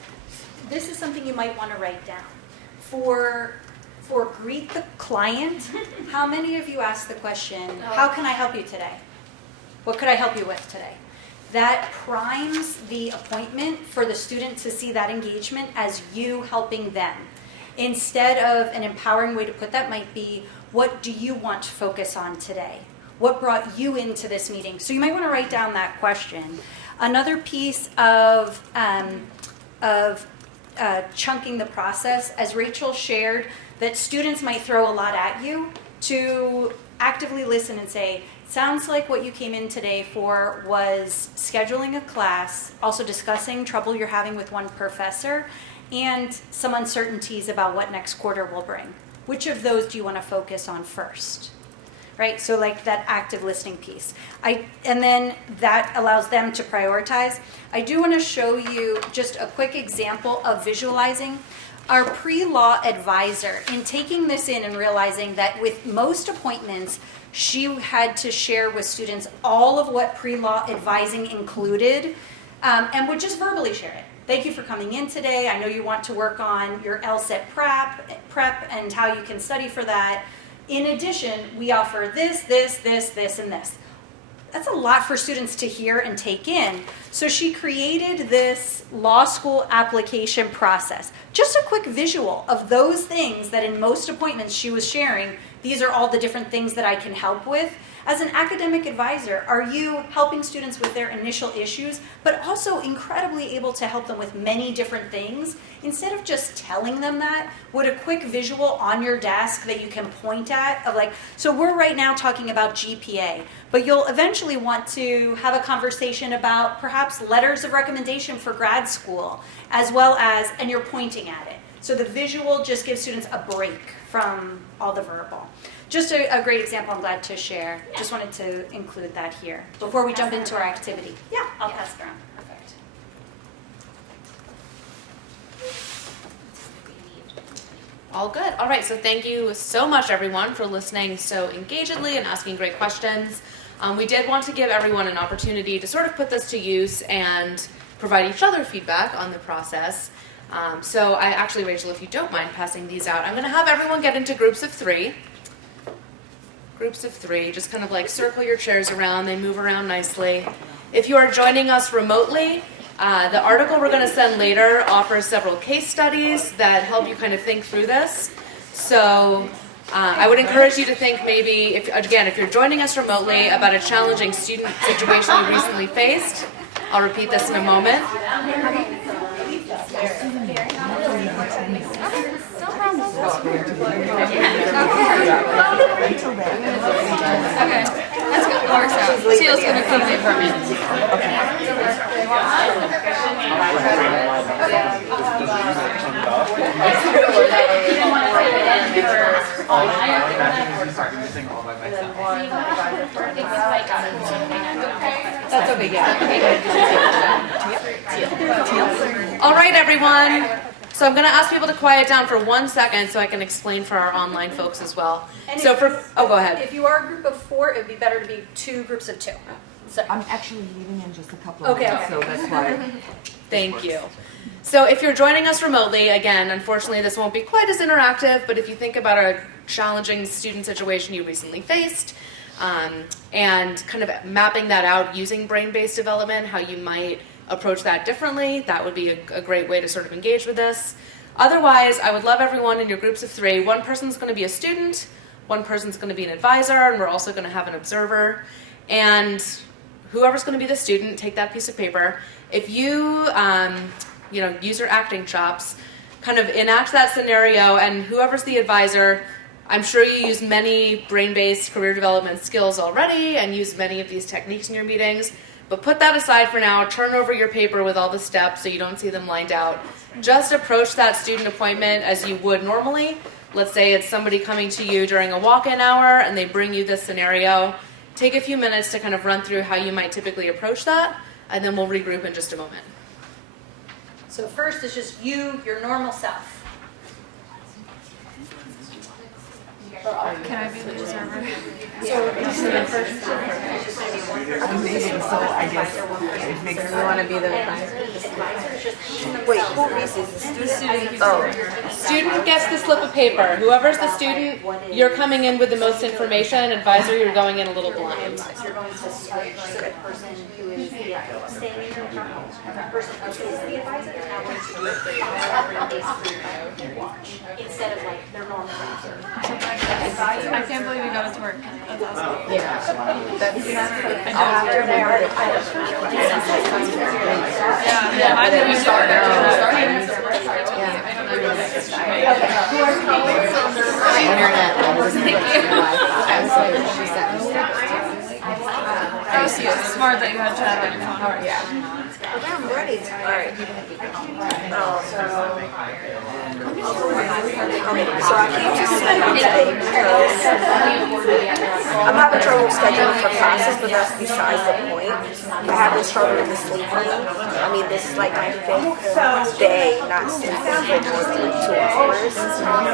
This is something you might want to write down. For greet the client, how many of you asked the question, how can I help you today? What could I help you with today? That primes the appointment for the student to see that engagement as you helping them. Instead of an empowering way to put that might be, what do you want to focus on today? What brought you into this meeting? So you might want to write down that question. Another piece of chunking the process, as Rachel shared, that students might throw a lot at you, to actively listen and say, sounds like what you came in today for was scheduling a class, also discussing trouble you're having with one professor, and some uncertainties about what next quarter will bring. Which of those do you want to focus on first? Right, so like that active listening piece. And then that allows them to prioritize. I do want to show you just a quick example of visualizing. Our pre-law advisor, in taking this in and realizing that with most appointments, she had to share with students all of what pre-law advising included, and would just verbally share it. Thank you for coming in today. I know you want to work on your LSAT prep and how you can study for that. In addition, we offer this, and this. That's a lot for students to hear and take in. So she created this law school application process. Just a quick visual of those things that in most appointments she was sharing these are all the different things that I can help with. As an academic advisor, are you helping students with their initial issues, but also incredibly able to help them with many different things? Instead of just telling them that, would a quick visual on your desk that you can point at of like, so we're right now talking about GPA, but you'll eventually want to have a conversation about perhaps letters of recommendation for grad school, as well as, and you're pointing at it. So the visual just gives students a break from all the verbal. Just a great example I'm glad to share. Yeah. Just wanted to include that here before we jump into our activity. Yeah, I'll pass it around. Perfect. All good. All right, so thank you so much, everyone, for listening so engagedly and asking great questions. We did want to give everyone an opportunity to sort of put this to use and provide each other feedback on the process. So I actually, Rachel, if you don't mind passing these out, I'm going to have everyone get into groups of 3. Groups of 3, just kind of like circle your chairs around, they move around nicely. If you are joining us remotely, the article we're going to send later offers several case studies that help you kind of think through this. So I would encourage you to think maybe, if you're joining us remotely, about a challenging student situation you recently faced. I'll repeat this in a moment. Okay, that's good. Works out. Teal's gonna clean the apartment. That's okay, yeah. All right, everyone. So I'm going to ask people to quiet down for 1 second so I can explain for our online folks as well. And so go ahead. If you are a group of 4, it would be better to be 2 groups of 2. So I'm actually leaving in just a couple of minutes, so that's why. Thank you. So if you're joining us remotely, again, unfortunately this won't be quite as interactive, but if you think about a challenging student situation you recently faced, and kind of mapping that out using brain-based development, how you might approach that differently, that would be a great way to sort of engage with this. Otherwise, I would love everyone in your groups of 3. One person's going to be a student, one person's going to be an advisor, and we're also going to have an observer. And whoever's going to be the student, take that piece of paper. If you, use your acting chops, kind of enact that scenario, and whoever's the advisor, I'm sure you use many brain-based career development skills already and use many of these techniques in your meetings. But put that aside for now, turn over your paper with all the steps so you don't see them lined out. Just approach that student appointment as you would normally. Let's say it's somebody coming to you during a walk-in hour and they bring you this scenario. Take a few minutes to kind of run through how you might typically approach that, and then we'll regroup in just a moment. So first it's just you, your normal self. Can I be the observer? So I guess it makes You want to be the advisor? Wait, who is this? The student? Oh. Student gets the slip of paper. Whoever's the student, you're coming in with the most information. Advisor, you're going in a little blind. You're going to switch to the person who is standing in front of the person who is the advisor is now going to do instead of like their normal advisor. I can't believe you got it to work. That's awesome. Yeah. Yeah, I didn't start there. Internet. I see. It's smart that you had chat on your phone. Yeah. Okay, I'm ready. All right. So I came to school today because I'm having trouble scheduling for classes, but that's besides the point. I have been struggling with sleeping. I mean, this is like my 5th day not sleeping for more than 2 hours.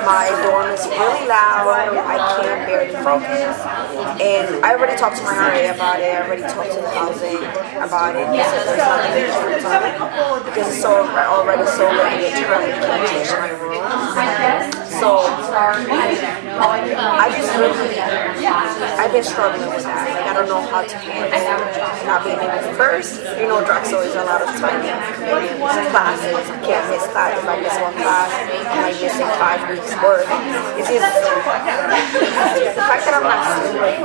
My dorm is really loud. I can barely focus. And I already talked to my RA about it. I already talked to the housing about it. He said there's nothing they can do because it's already so late in the term. I can't change my room. So I've been struggling with that. Like, I don't know how to handle not being able to. First, you know, Drexel is a lot of time commitments, classes. I can't miss class. If I miss one class, I'm like missing 5 weeks worth. It's just the fact that I'm not sleeping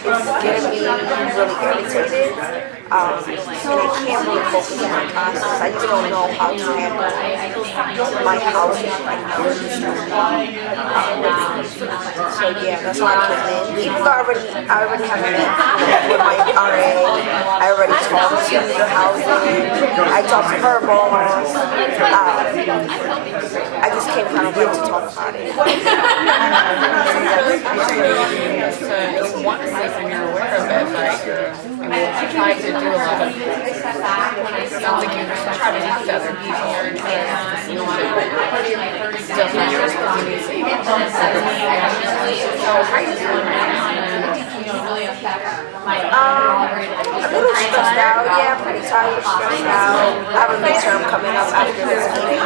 is getting me really irritated. And I can't really focus on my classes. I just don't know how to handle my house right now. So yeah, that's why I came in. Even though I already have met with my RA, I already talked to the housing. I talked to her boss. I just came kind of ready to talk about it. You want to sleep and you're aware of it, but I mean, I tried to do a lot of, it sounds like you're trying to talk to other people and you want to still find your responsibility. So how are you feeling right now? A little stressed out, yeah, pretty tired, stressed out. I have a midterm coming up after this meeting,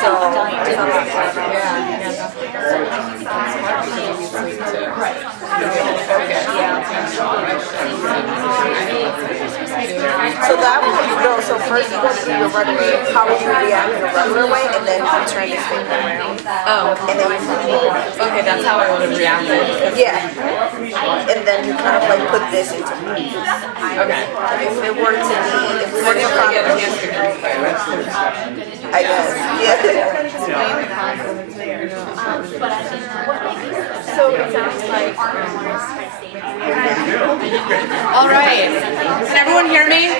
so there's a lot So that would you know, so first you go through your regular, how would you react in a regular way, and then you turn this thing around. Oh, and then okay, that's how I would have reacted. Yeah. And then you kind of like put this into practice. Okay. If it were to be, if we were to follow, I guess, yeah. So it sounds like. All right. Can everyone hear me?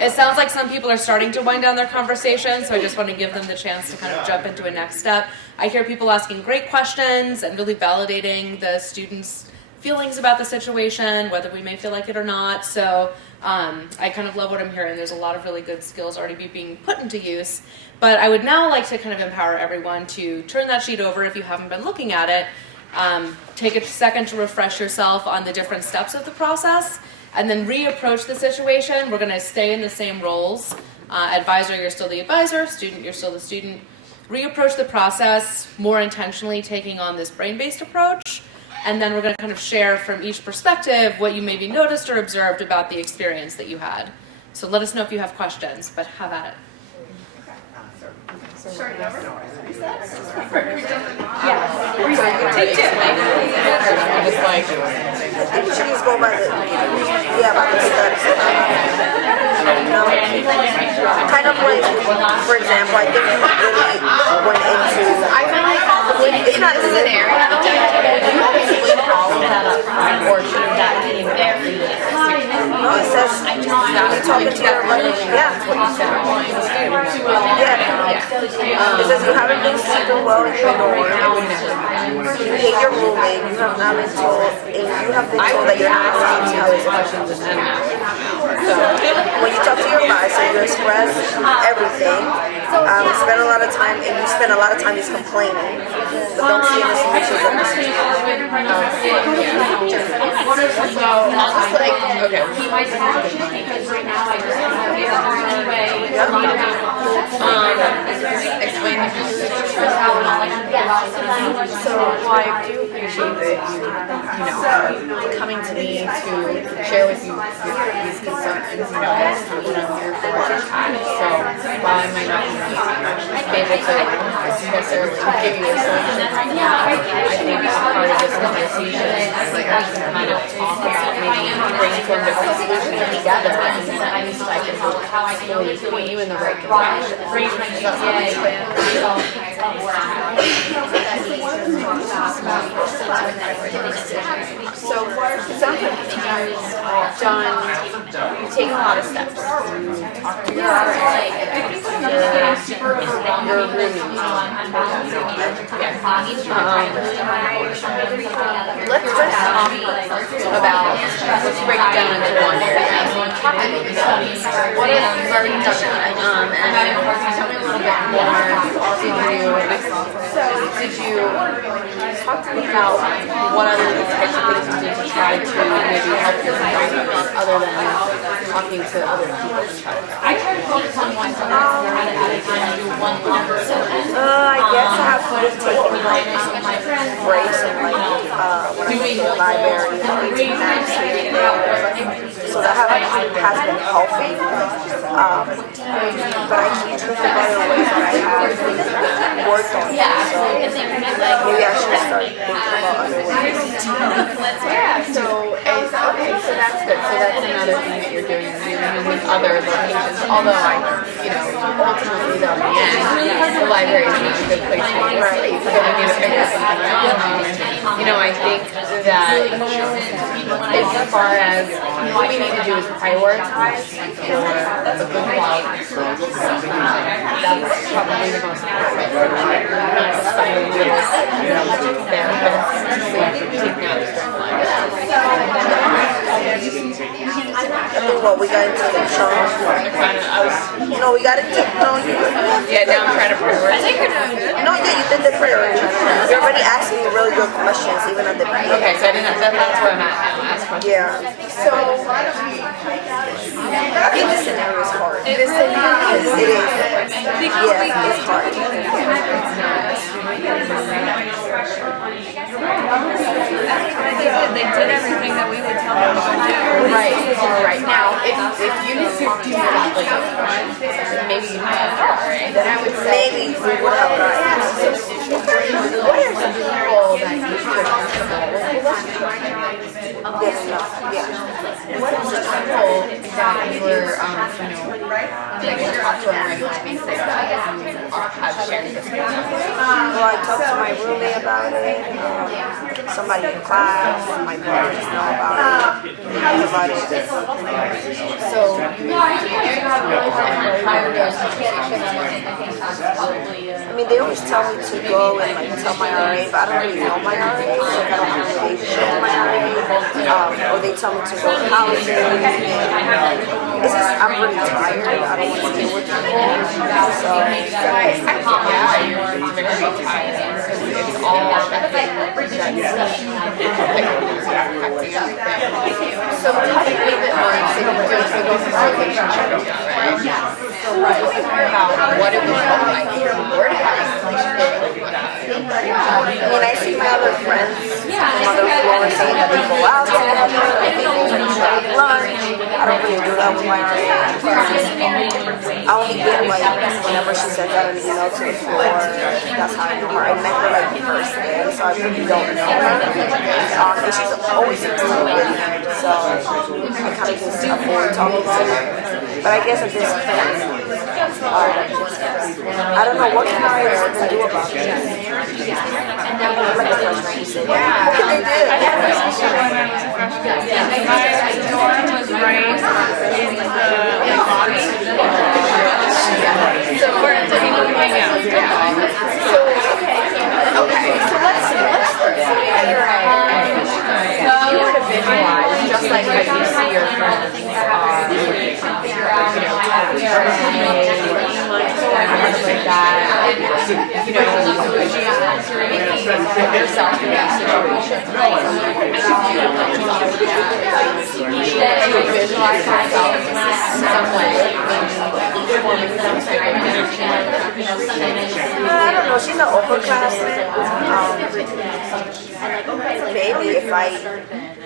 It sounds like some people are starting to wind down their conversation, so I just want to give them the chance to kind of jump into a next step. I hear people asking great questions and really validating the students' feelings about the situation, whether we may feel like it or not. So I kind of love what I'm hearing. There's a lot of really good skills already being put into use. But I would now like to kind of empower everyone to turn that sheet over if you haven't been looking at it. Take a second to refresh yourself on the different steps of the process, and then reapproach the situation. We're going to stay in the same roles. Advisor, you're still the advisor. Student, you're still the student. Reapproach the process more intentionally, taking on this brain-based approach. And then we're going to kind of share from each perspective what you maybe noticed or observed about the experience that you had. So let us know if you have questions, but have at it. Start over? Yeah. Take two. I usually just go by the, by the steps. Kind of like, for example, I think you really went into, I feel like it's not a scenario. You have to explain how that or should that be very no, it says, you're talking to your buddy. Yeah. That's what you said. Yeah. It says you haven't been sleeping well in your dorm. You hate your roommate. You have not been told, and you have been told that you're not allowed to have questions. So when you talk to your advisor, you express everything. Spend a lot of time, and you spend a lot of time just complaining, but don't see the solutions of the situation. So I'll just like, okay. Explain the so I do appreciate that you are coming to me to share with you these concerns, as to what I'm here for at the time. So while I might not be able to necessarily give you a solution right now, I think part of this conversation is like I can kind of talk about maybe brainstorm different solutions together, and at least I can slowly point you in the right direction. So it sounds like you've taken a lot of steps. Talk to your RA, your roomie. Let's about, let's break it down into one area. What have you already done? And tell me a little bit more. Did you talk to me about what other types of things you did to try to maybe help your environment other than talking to other people and try to I try to focus on one thing and do one longer. I guess I have been taking like breaks and like when I go to the library or reading there. So that has been helping. But I can't think of other ways that I have worked on it. So maybe I should start thinking about other ways. So that's good. So that's another thing that you're doing with other locations. Although ultimately though, in the end, the library is a good place to be. Right. So I need to figure something out. I think that as far as what we need to do is prioritize for a good quality. That's probably the most important. Not spending little therapists taking out certain lives. I think what we got into insurance. We got into Yeah, now I'm trying to prioritize. I think you're doing good. No, yeah, you did the priority. You already asked me really good questions, even at the beginning. Okay, so I didn't. That's where I'm at now. Ask questions. Yeah. So I think the scenario is hard. It is. Yeah, it's hard. They did everything that we would tell them to do. Right. Now, if you didn't talk to me about maybe you might, then I would say maybe we would have guidance. What are some people that you feel comfortable with? What are some people that you were, that you talk to on a regular basis that you have shared this with? Well, I talked to my roommate about it, somebody in class, and my parents know about it. So, prior to those conversations, I mean, they always tell me to go and like tell my RA, but I don't really know my RA. Like I don't have a relationship with my RA. Or they tell me to go to housing. It's just I'm really tired. I don't want to deal with people. So you're very tired because it's all affecting So tell me a little bit more. So go from our relationship, right? About what it was like before the house. I mean, I see my other friends from other floors saying that they go out together, like they go to lunch. I don't really do that with my RA. I only get like whenever she sends out an email to the floor. That's how I know her. I met her like the first day, so I really don't know her. And she's always seems to be with me, so I kind of just avoid talking to her. But I guess at this point, I don't know what can I even do about it. What can they do? My dorm was right in the lobby. So we're hang out. So let's you were to visualize, just like how you see your friends like that, yourself in that situation. You would visualize yourself in some way, forming some type of connection. I don't know, she's an upperclassman. Maybe if I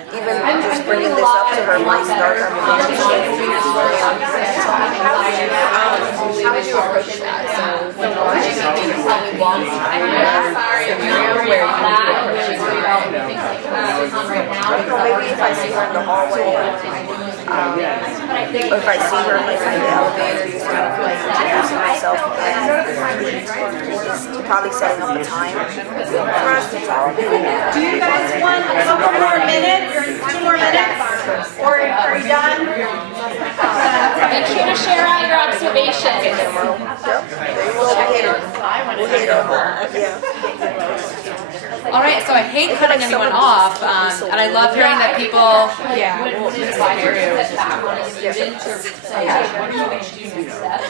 even just bringing this up to her might start a relationship. How would you approach that? So, would you walk through a scenario where you would be approaching I don't know, maybe if I see her in the hallway, or if I see her like in the elevator, just kind of like introducing myself and probably setting up a time for us to talk. Do you guys want a couple more minutes? 2 more minutes? Or are you done? Make sure to share out your observations. All right, so I hate cutting anyone off, and I love hearing that people. Yeah. Would advisors sit back on a student to say, hey, what are you going to do next step?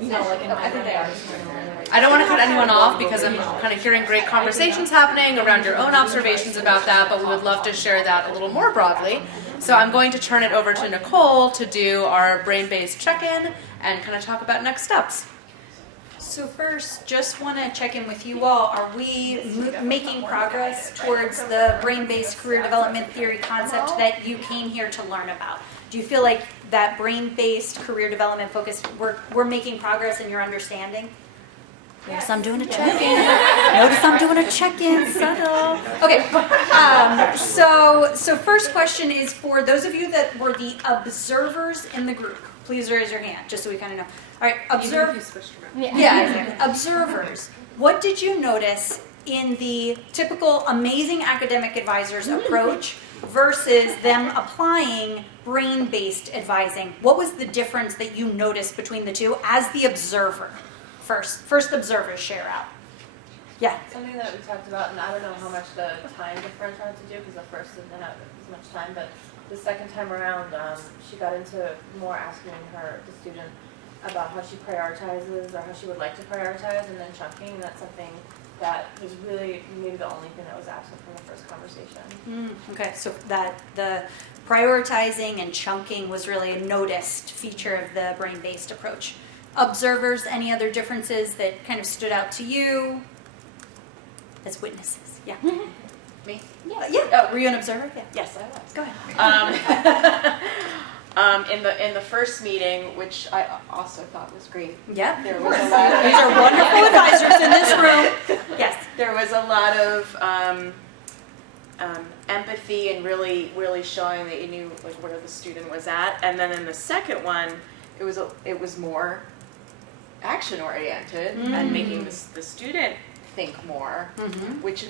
You know, like in my day. I don't want to cut anyone off because I'm kind of hearing great conversations happening around your own observations about that, but we would love to share that a little more broadly. So I'm going to turn it over to Nicole to do our brain-based check-in and kind of talk about next steps. So first, just want to check in with you all. Are we making progress towards the brain-based career development theory concept that you came here to learn about? Do you feel like that brain-based career development focus, we're making progress in your understanding? Notice I'm doing a check-in. Notice I'm doing a check-in. Subtle. Okay. So first question is for those of you that were the observers in the group. Please raise your hand, just so we kind of know. All right, observers. Yeah, exactly. Observers. What did you notice in the typical amazing academic advisors approach versus them applying brain-based advising? What was the difference that you noticed between the two as the observer? First observers share out. Yeah. Something that we talked about, and I don't know how much the time difference had to do, because the first didn't have as much time, but the second time around, she got into more asking the student about how she prioritizes or how she would like to prioritize, and then chunking, and that's something that was really maybe the only thing that was absent from the first conversation. Okay, so that the prioritizing and chunking was really a noticed feature of the brain-based approach. Observers, any other differences that kind of stood out to you as witnesses? Yeah. Me? Yeah. Were you an observer? Yeah. Yes, I was. Go ahead. In the first meeting, which I also thought was great. Yeah. There was a lot of These are wonderful advisors in this room. Yes. There was a lot of empathy and really showing that you knew like where the student was at. And then in the second one, it was more action oriented and making the student think more, which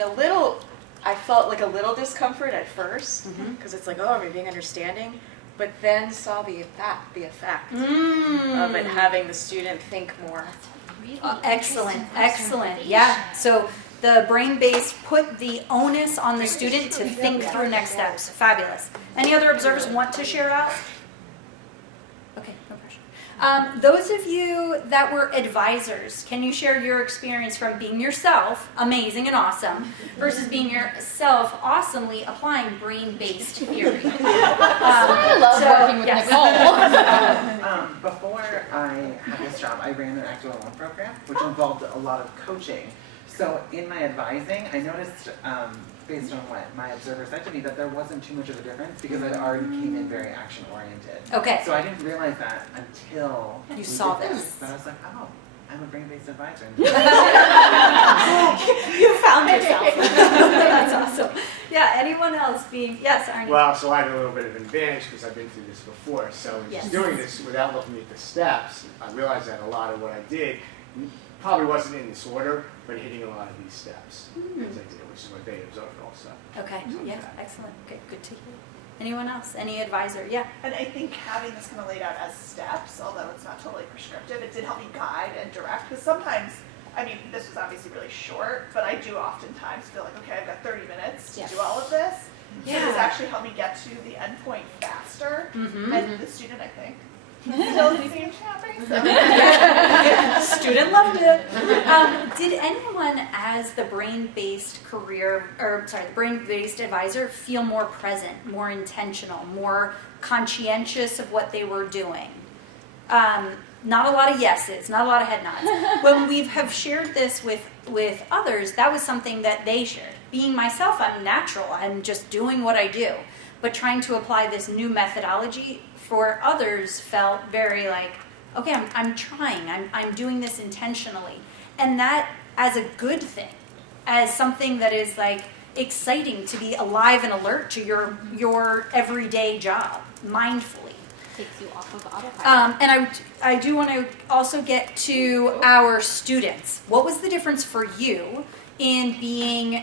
I felt like a little discomfort at first because it's like, oh, are we being understanding? But then saw the effect of it having the student think more. Excellent. Yeah. So the brain-based put the onus on the student to think through next steps. Fabulous. Any other observers want to share out? Okay, no pressure. Those of you that were advisors, can you share your experience from being yourself, amazing and awesome, versus being yourself, awesomely applying brain-based theory? I love working with Nicole. Before I had this job, I ran an Active Alone program, which involved a lot of coaching. So in my advising, I noticed, based on what my observer said to me, that there wasn't too much of a difference because I already came in very action-oriented. Okay. So I didn't realize that until you saw did this. But I was like, oh, I'm a brain-based advisor. You found yourself. That's awesome. Yeah, anyone else being, yes, Arnie. Well, so I had a little bit of advantage because I've been through this before. So in just doing this without looking at the steps, I realized that a lot of what I did probably wasn't in this order, but hitting a lot of these steps as I did, which is what they observed also. Okay, yeah, excellent. Okay, good to hear. Anyone else? Any advisor? Yeah. And I think having this kind of laid out as steps, although it's not totally prescriptive, it did help me guide and direct. Because sometimes, I mean, this was obviously really short, but I do oftentimes feel like, okay, I've got 30 minutes to do all of this. So this actually helped me get to the end point faster. And the student, I think, still seemed happy. So. Student loved it. Did anyone, as the brain-based brain-based advisor, feel more present, more intentional, more conscientious of what they were doing? Not a lot of yeses, not a lot of head nods. When we have shared this with others, that was something that they shared. Being myself, I'm natural. I'm just doing what I do. But trying to apply this new methodology for others felt very like, okay, I'm trying. I'm doing this intentionally. And that as a good thing, as something that is like exciting to be alive and alert to your everyday job, mindfully. Takes you off of autopilot. And I do want to also get to our students. What was the difference for you in being,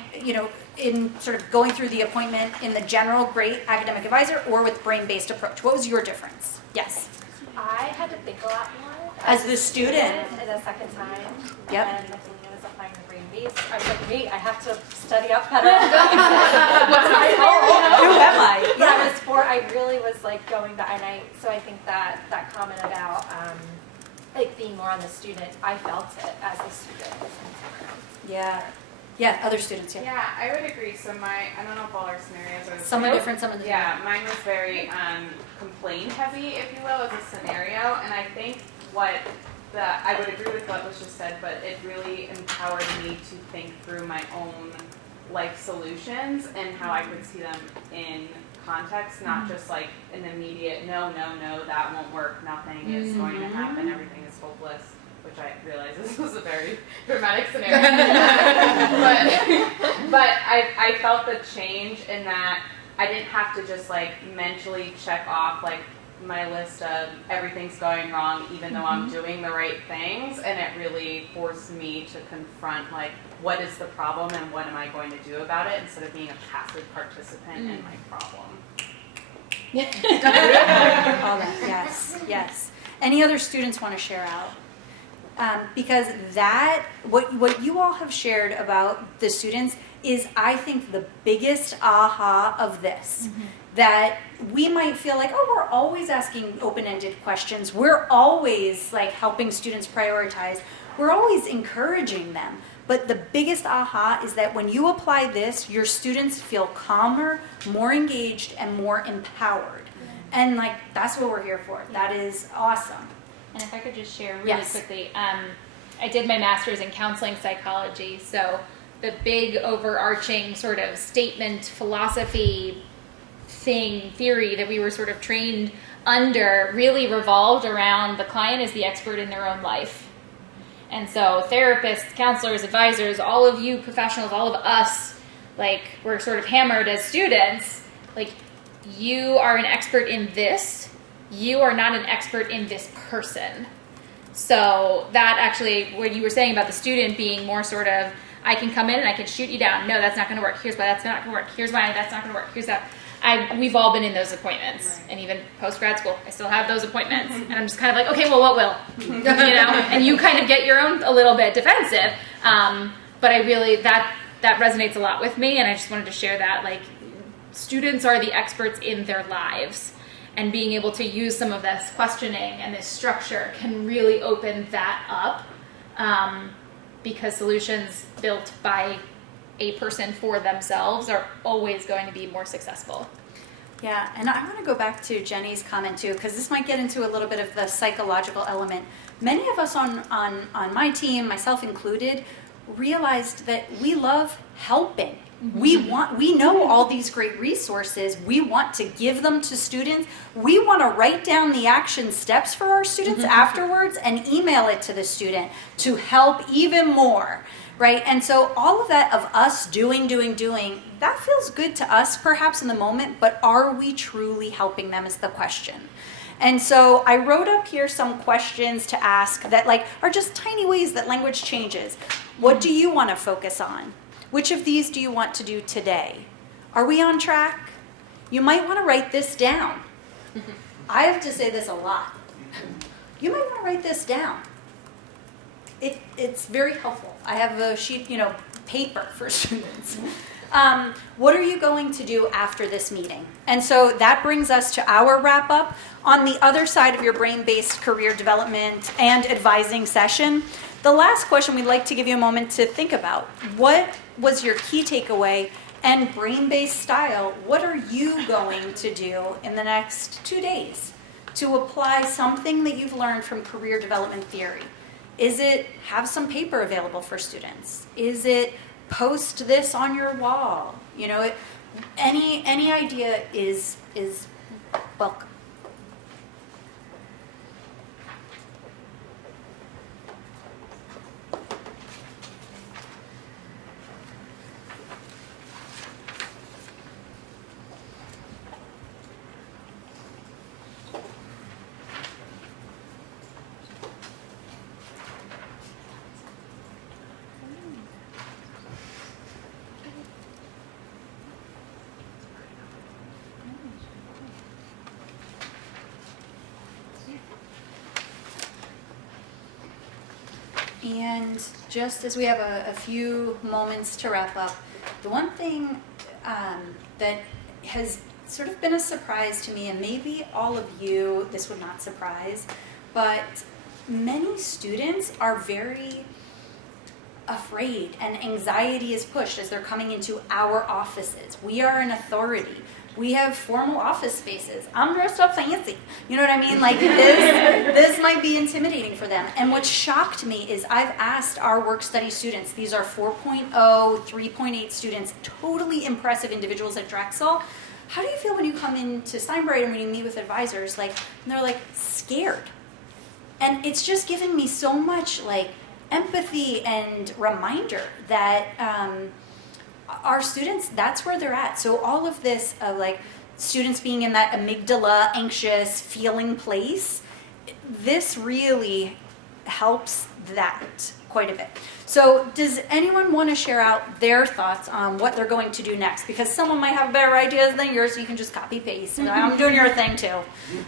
in sort of going through the appointment in the general great academic advisor or with brain-based approach? What was your difference? Yes. I had to think a lot more. As the student. The second time. Yep. And I think I was applying the brain-based based, I was like, wait, I have to study up better. What's my role? Who am I? But I was I really was like going back, and so I think that comment about like being more on the student, I felt it as a student. Yeah. Yeah, other students, yeah. Yeah, I would agree. So I don't know if all our scenarios are the Some are same. different, some are the Yeah, mine was very complaint heavy, if you will, as a scenario. And I think I would agree with what was just said, but it really empowered me to think through my own life solutions and how I could see them in context, not just like an immediate, no, that won't work, nothing is going to happen, everything is hopeless. Which I realize this was a very dramatic scenario. but I felt the change in that I didn't have to just like mentally check off like my list of everything's going wrong even though I'm doing the right things, and it really forced me to confront like what is the problem and what am I going to do about it instead of being a passive participant in my problem. All that, yes. Any other students want to share out? Because what you all have shared about the students is, I think, the biggest aha of this. That we might feel like, oh, we're always asking open-ended questions. We're always like helping students prioritize. We're always encouraging them. But the biggest aha is that when you apply this, your students feel calmer, more engaged, and more empowered. And like, that's what we're here for. That is awesome. And if I could just share really quickly, I did my master's in counseling psychology, so the big overarching sort of statement, philosophy, theory that we were sort of trained under really revolved around the client is the expert in their own life. And so therapists, counselors, advisors, all of you professionals, all of us, like, we're sort of hammered as students, like, you are an expert in this. You are not an expert in this person. So that actually, what you were saying about the student being more sort of, I can come in and I can shoot you down. No, that's not going to work. Here's why that's not going to work. Here's why that's not going to work. Here's that. We've all been in those appointments. And even post-grad school, I still have those appointments. And I'm just kind of like, okay, well, what will? You know? And you kind of get your own a little bit defensive. But I really, that resonates a lot with me. And I just wanted to share that, like, students are the experts in their lives. And being able to use some of this questioning and this structure can really open that up, because solutions built by a person for themselves are always going to be more successful. Yeah, and I want to go back to Jenny's comment too, because this might get into a little bit of the psychological element. Many of us on my team, myself included, realized that we love helping. We know all these great resources. We want to give them to students. We want to write down the action steps for our students afterwards and email it to the student to help even more, right? And so all of that of us doing, that feels good to us perhaps in the moment, but are we truly helping them is the question. And so I wrote up here some questions to ask that like are just tiny ways that language changes. What do you want to focus on? Which of these do you want to do today? Are we on track? You might want to write this down. I have to say this a lot. You might want to write this down. It's very helpful. I have a sheet, paper for students. What are you going to do after this meeting? And so that brings us to our wrap up. On the other side of your brain-based career development and advising session, the last question we'd like to give you a moment to think about. What was your key takeaway? And brain-based style, what are you going to do in the next 2 days to apply something that you've learned from career development theory? Is it have some paper available for students? Is it post this on your wall? Any idea is welcome. And just as we have a few moments to wrap up, the one thing that has sort of been a surprise to me, and maybe all of you, this would not surprise, but many students are very afraid, and anxiety is pushed as they're coming into our offices. We are an authority. We have formal office spaces. I'm dressed up fancy. You know what I mean? Like this might be intimidating for them. And what shocked me is I've asked our work study students, these are 4.0, 3.8 students, totally impressive individuals at Drexel. How do you feel when you come into Steinbright and when you meet with advisors? Like, and they're like scared. And it's just given me so much like empathy and reminder that our students, that's where they're at. So all of this of like students being in that amygdala, anxious, feeling place, this really helps that quite a bit. So does anyone want to share out their thoughts on what they're going to do next? Because someone might have better ideas than yours, so you can just copy paste. And I'm doing your thing too.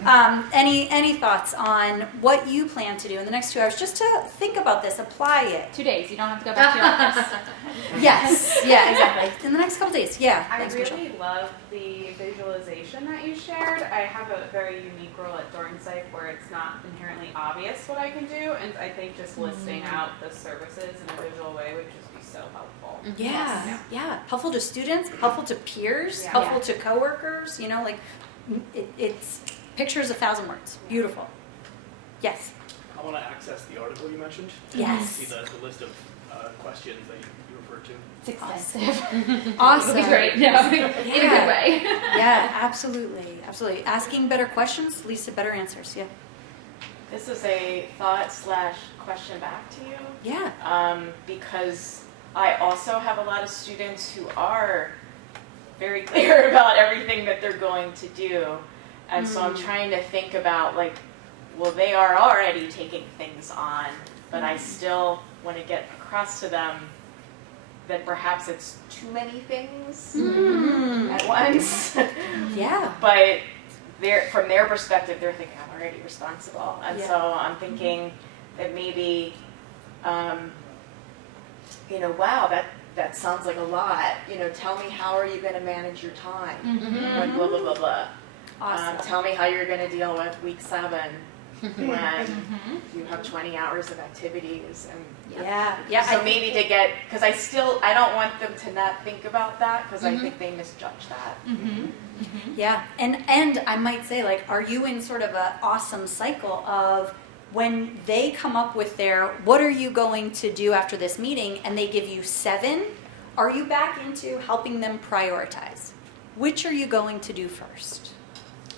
Any thoughts on what you plan to do in the next 2 hours? Just to think about this, apply it. 2 days. You don't have to go back to your office. Yes. Yeah. Exactly. In the next couple days. Yeah. I Thanks, really Michelle. love the visualization that you shared. I have a very unique role at Dornsife where it's not inherently obvious what I can do, and I think just listing out the services in a visual way would just be so helpful. Yeah, yeah. Helpful to students, helpful to peers, helpful to coworkers. You know, like it's pictures 1,000 words. Beautiful. Yes. I want to access the article you mentioned. Yes. See the list of questions that you referred to. It's extensive. Awesome. It'll be great. No, in a good way. Yeah, absolutely, absolutely. Asking better questions leads to better answers. Yeah. This is a thought/question back to you. Yeah. Because I also have a lot of students who are very clear about everything that they're going to do. And so I'm trying to think about like, well, they are already taking things on, but I still want to get across to them that perhaps it's too many things at once. Yeah. But from their perspective, they're thinking, I'm already responsible. And so I'm thinking that maybe, wow, that sounds like a lot. Tell me, how are you going to manage your time? Like blah, blah, blah, blah. Awesome. Tell me how you're going to deal with week 7 when you have 20 hours of activities. And yeah. So maybe to get, because I don't want them to not think about that, because I think they misjudge that. Yeah, and I might say, like, are you in sort of an awesome cycle of when they come up with their, what are you going to do after this meeting, and they give you 7, are you back into helping them prioritize? Which are you going to do first?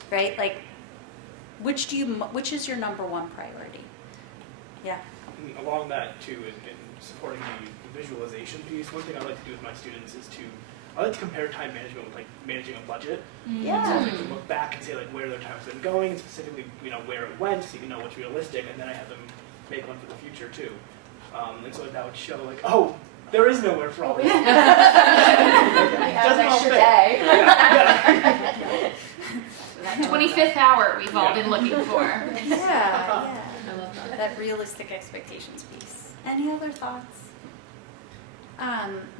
Right? Like, which is your number 1 priority? Yeah. And along that too, in supporting the visualization piece, one thing I like to do with my students is I like to compare time management with like managing a budget. Yeah. So they can look back and say like where their time's been going, and specifically where it went, so you can know what's realistic, and then I have them make one for the future too. And so that would show like, oh, there is nowhere for all this. We have an extra day. Yeah. That 25th hour we've all been looking for. Yeah. I love that realistic expectations piece. Any other thoughts?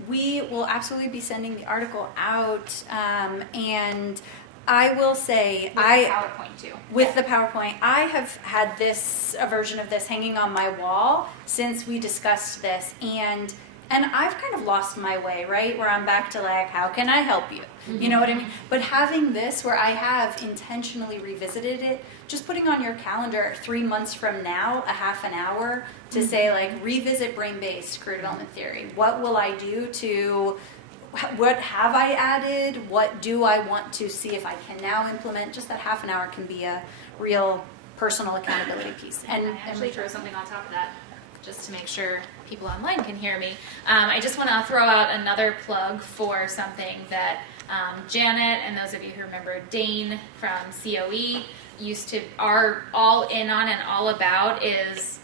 We will absolutely be sending the article out, and I will say, With the PowerPoint too. With the PowerPoint, I have had a version of this hanging on my wall since we discussed this, and I've kind of lost my way, right? Where I'm back to like, how can I help you? You know what I mean? But having this where I have intentionally revisited it, just putting on your calendar 3 months from now, a half an hour to say like, revisit brain-based career development theory. What will I do what have I added? What do I want to see if I can now implement? Just that half an hour can be a real personal accountability piece. And I actually throw something on top of that, just to make sure people online can hear me. I just want to throw out another plug for something that Janet and those of you who remember Dane from COE are all in on and all about is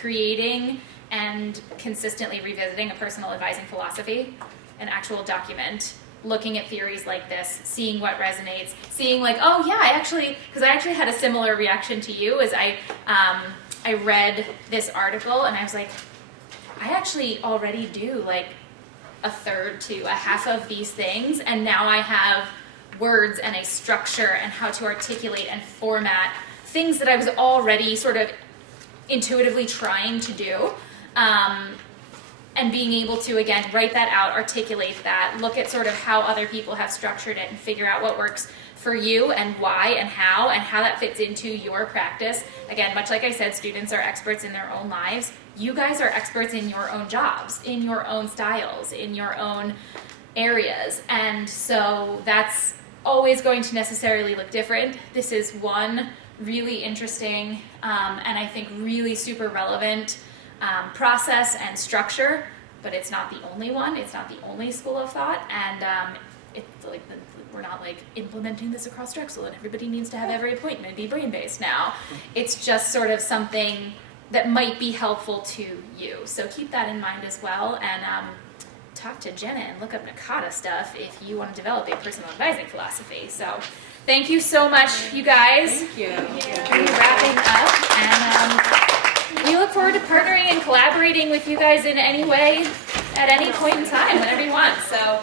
creating and consistently revisiting a personal advising philosophy, an actual document, looking at theories like this, seeing what resonates, seeing like, oh yeah, because I actually had a similar reaction to you as I read this article and I was like, I actually already do like a third to a half of these things, and now I have words and a structure and how to articulate and format things that I was already sort of intuitively trying to do. And being able to, again, write that out, articulate that, look at sort of how other people have structured it and figure out what works for you and why and how that fits into your practice. Again, much like I said, students are experts in their own lives. You guys are experts in your own jobs, in your own styles, in your own areas. And so that's always going to necessarily look different. This is one really interesting and I think really super relevant process and structure, but it's not the only one. It's not the only school of thought, and it's like we're not like implementing this across Drexel and everybody needs to have every appointment be brain-based now. It's just sort of something that might be helpful to you. So keep that in mind as well, and talk to Jenna and look up NACADA stuff if you want to develop a personal advising philosophy. So thank you so much, you guys. Thank you. We're wrapping up, and we look forward to partnering and collaborating with you guys in any way, at any point in time, whenever you want. So